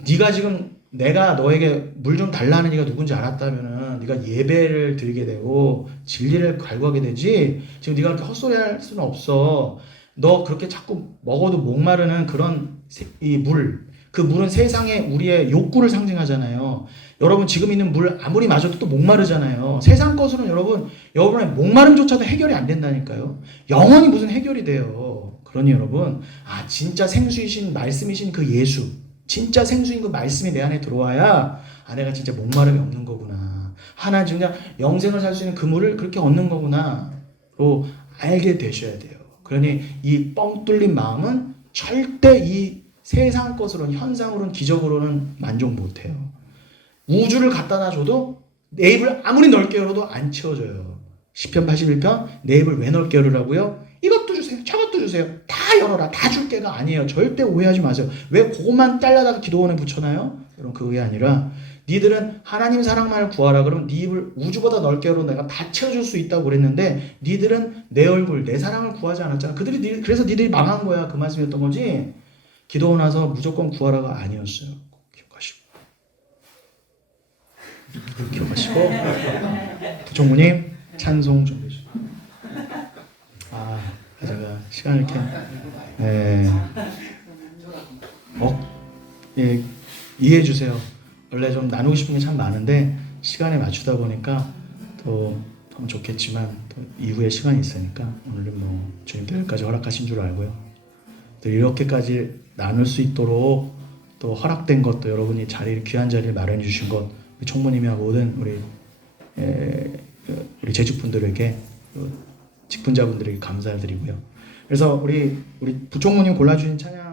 네가 지금 내가 너에게 물 좀 달라는 이가 누군지 알았다면은 네가 예배를 드리게 되고 진리를 갈구하게 되지, 지금 네가 그렇게 헛소리 할 수는 없어. 너 그렇게 자꾸 먹어도 목마르는 그런 이 물, 그 물은 세상의 우리의 욕구를 상징하잖아요. 여러분, 지금 있는 물 아무리 마셔도 또 목마르잖아요. 세상 것으로는 여러분의 목마름조차도 해결이 안 된다니까요. 영원히 무슨 해결이 돼요. 그러니 여러분, 진짜 생수이신 말씀이신 그 예수, 진짜 생수인 그 말씀이 내 안에 들어와야 내가 진짜 목마름이 없는 거구나. 하나님 그냥 영생을 살 수 있는 그 물을 그렇게 얻는 거구나. 로 알게 되셔야 돼요. 그러니 이 뻥 뚫린 마음은 절대 이 세상 것으로는, 현상으로는, 기적으로는 만족 못해요. 우주를 갖다 놔줘도 내 입을 아무리 넓게 열어도 안 채워져요. 시편 81편, 내 입을 왜 넓게 열으라고요? 이것도 주세요, 저것도 주세요, 다 열어라, 다 줄게가 아니에요. 절대 오해하지 마세요. 왜 그것만 잘라다가 기도원에 붙여놔요? 여러분, 그게 아니라 니들은 하나님 사랑만을 구하라. 그러면 네 입을 우주보다 넓게 열어 내가 다 채워줄 수 있다고 그랬는데, 니들은 내 얼굴, 내 사랑을 구하지 않았잖아. 그래서 니들이 망한 거야. 그 말씀이었던 거지. 기도원 와서 무조건 구하라가 아니었어요. 기억하시고 부총무님 찬송 좀 해주세요. 제가 시간을 이렇게 예, 이해해 주세요. 원래 좀 나누고 싶은 게 참 많은데 시간에 맞추다 보니까 또 하면 좋겠지만 또 이후에 시간이 있으니까 오늘은 뭐 주님도 여기까지 허락하신 줄 알고요. 또 이렇게까지 나눌 수 있도록 또 허락된 것도 여러분이 귀한 자리를 마련해 주신 것 우리 총무님하고 모든 우리 재직분들에게 직분자분들에게 감사드리고요. 그래서 우리 부총무님 골라주신 찬양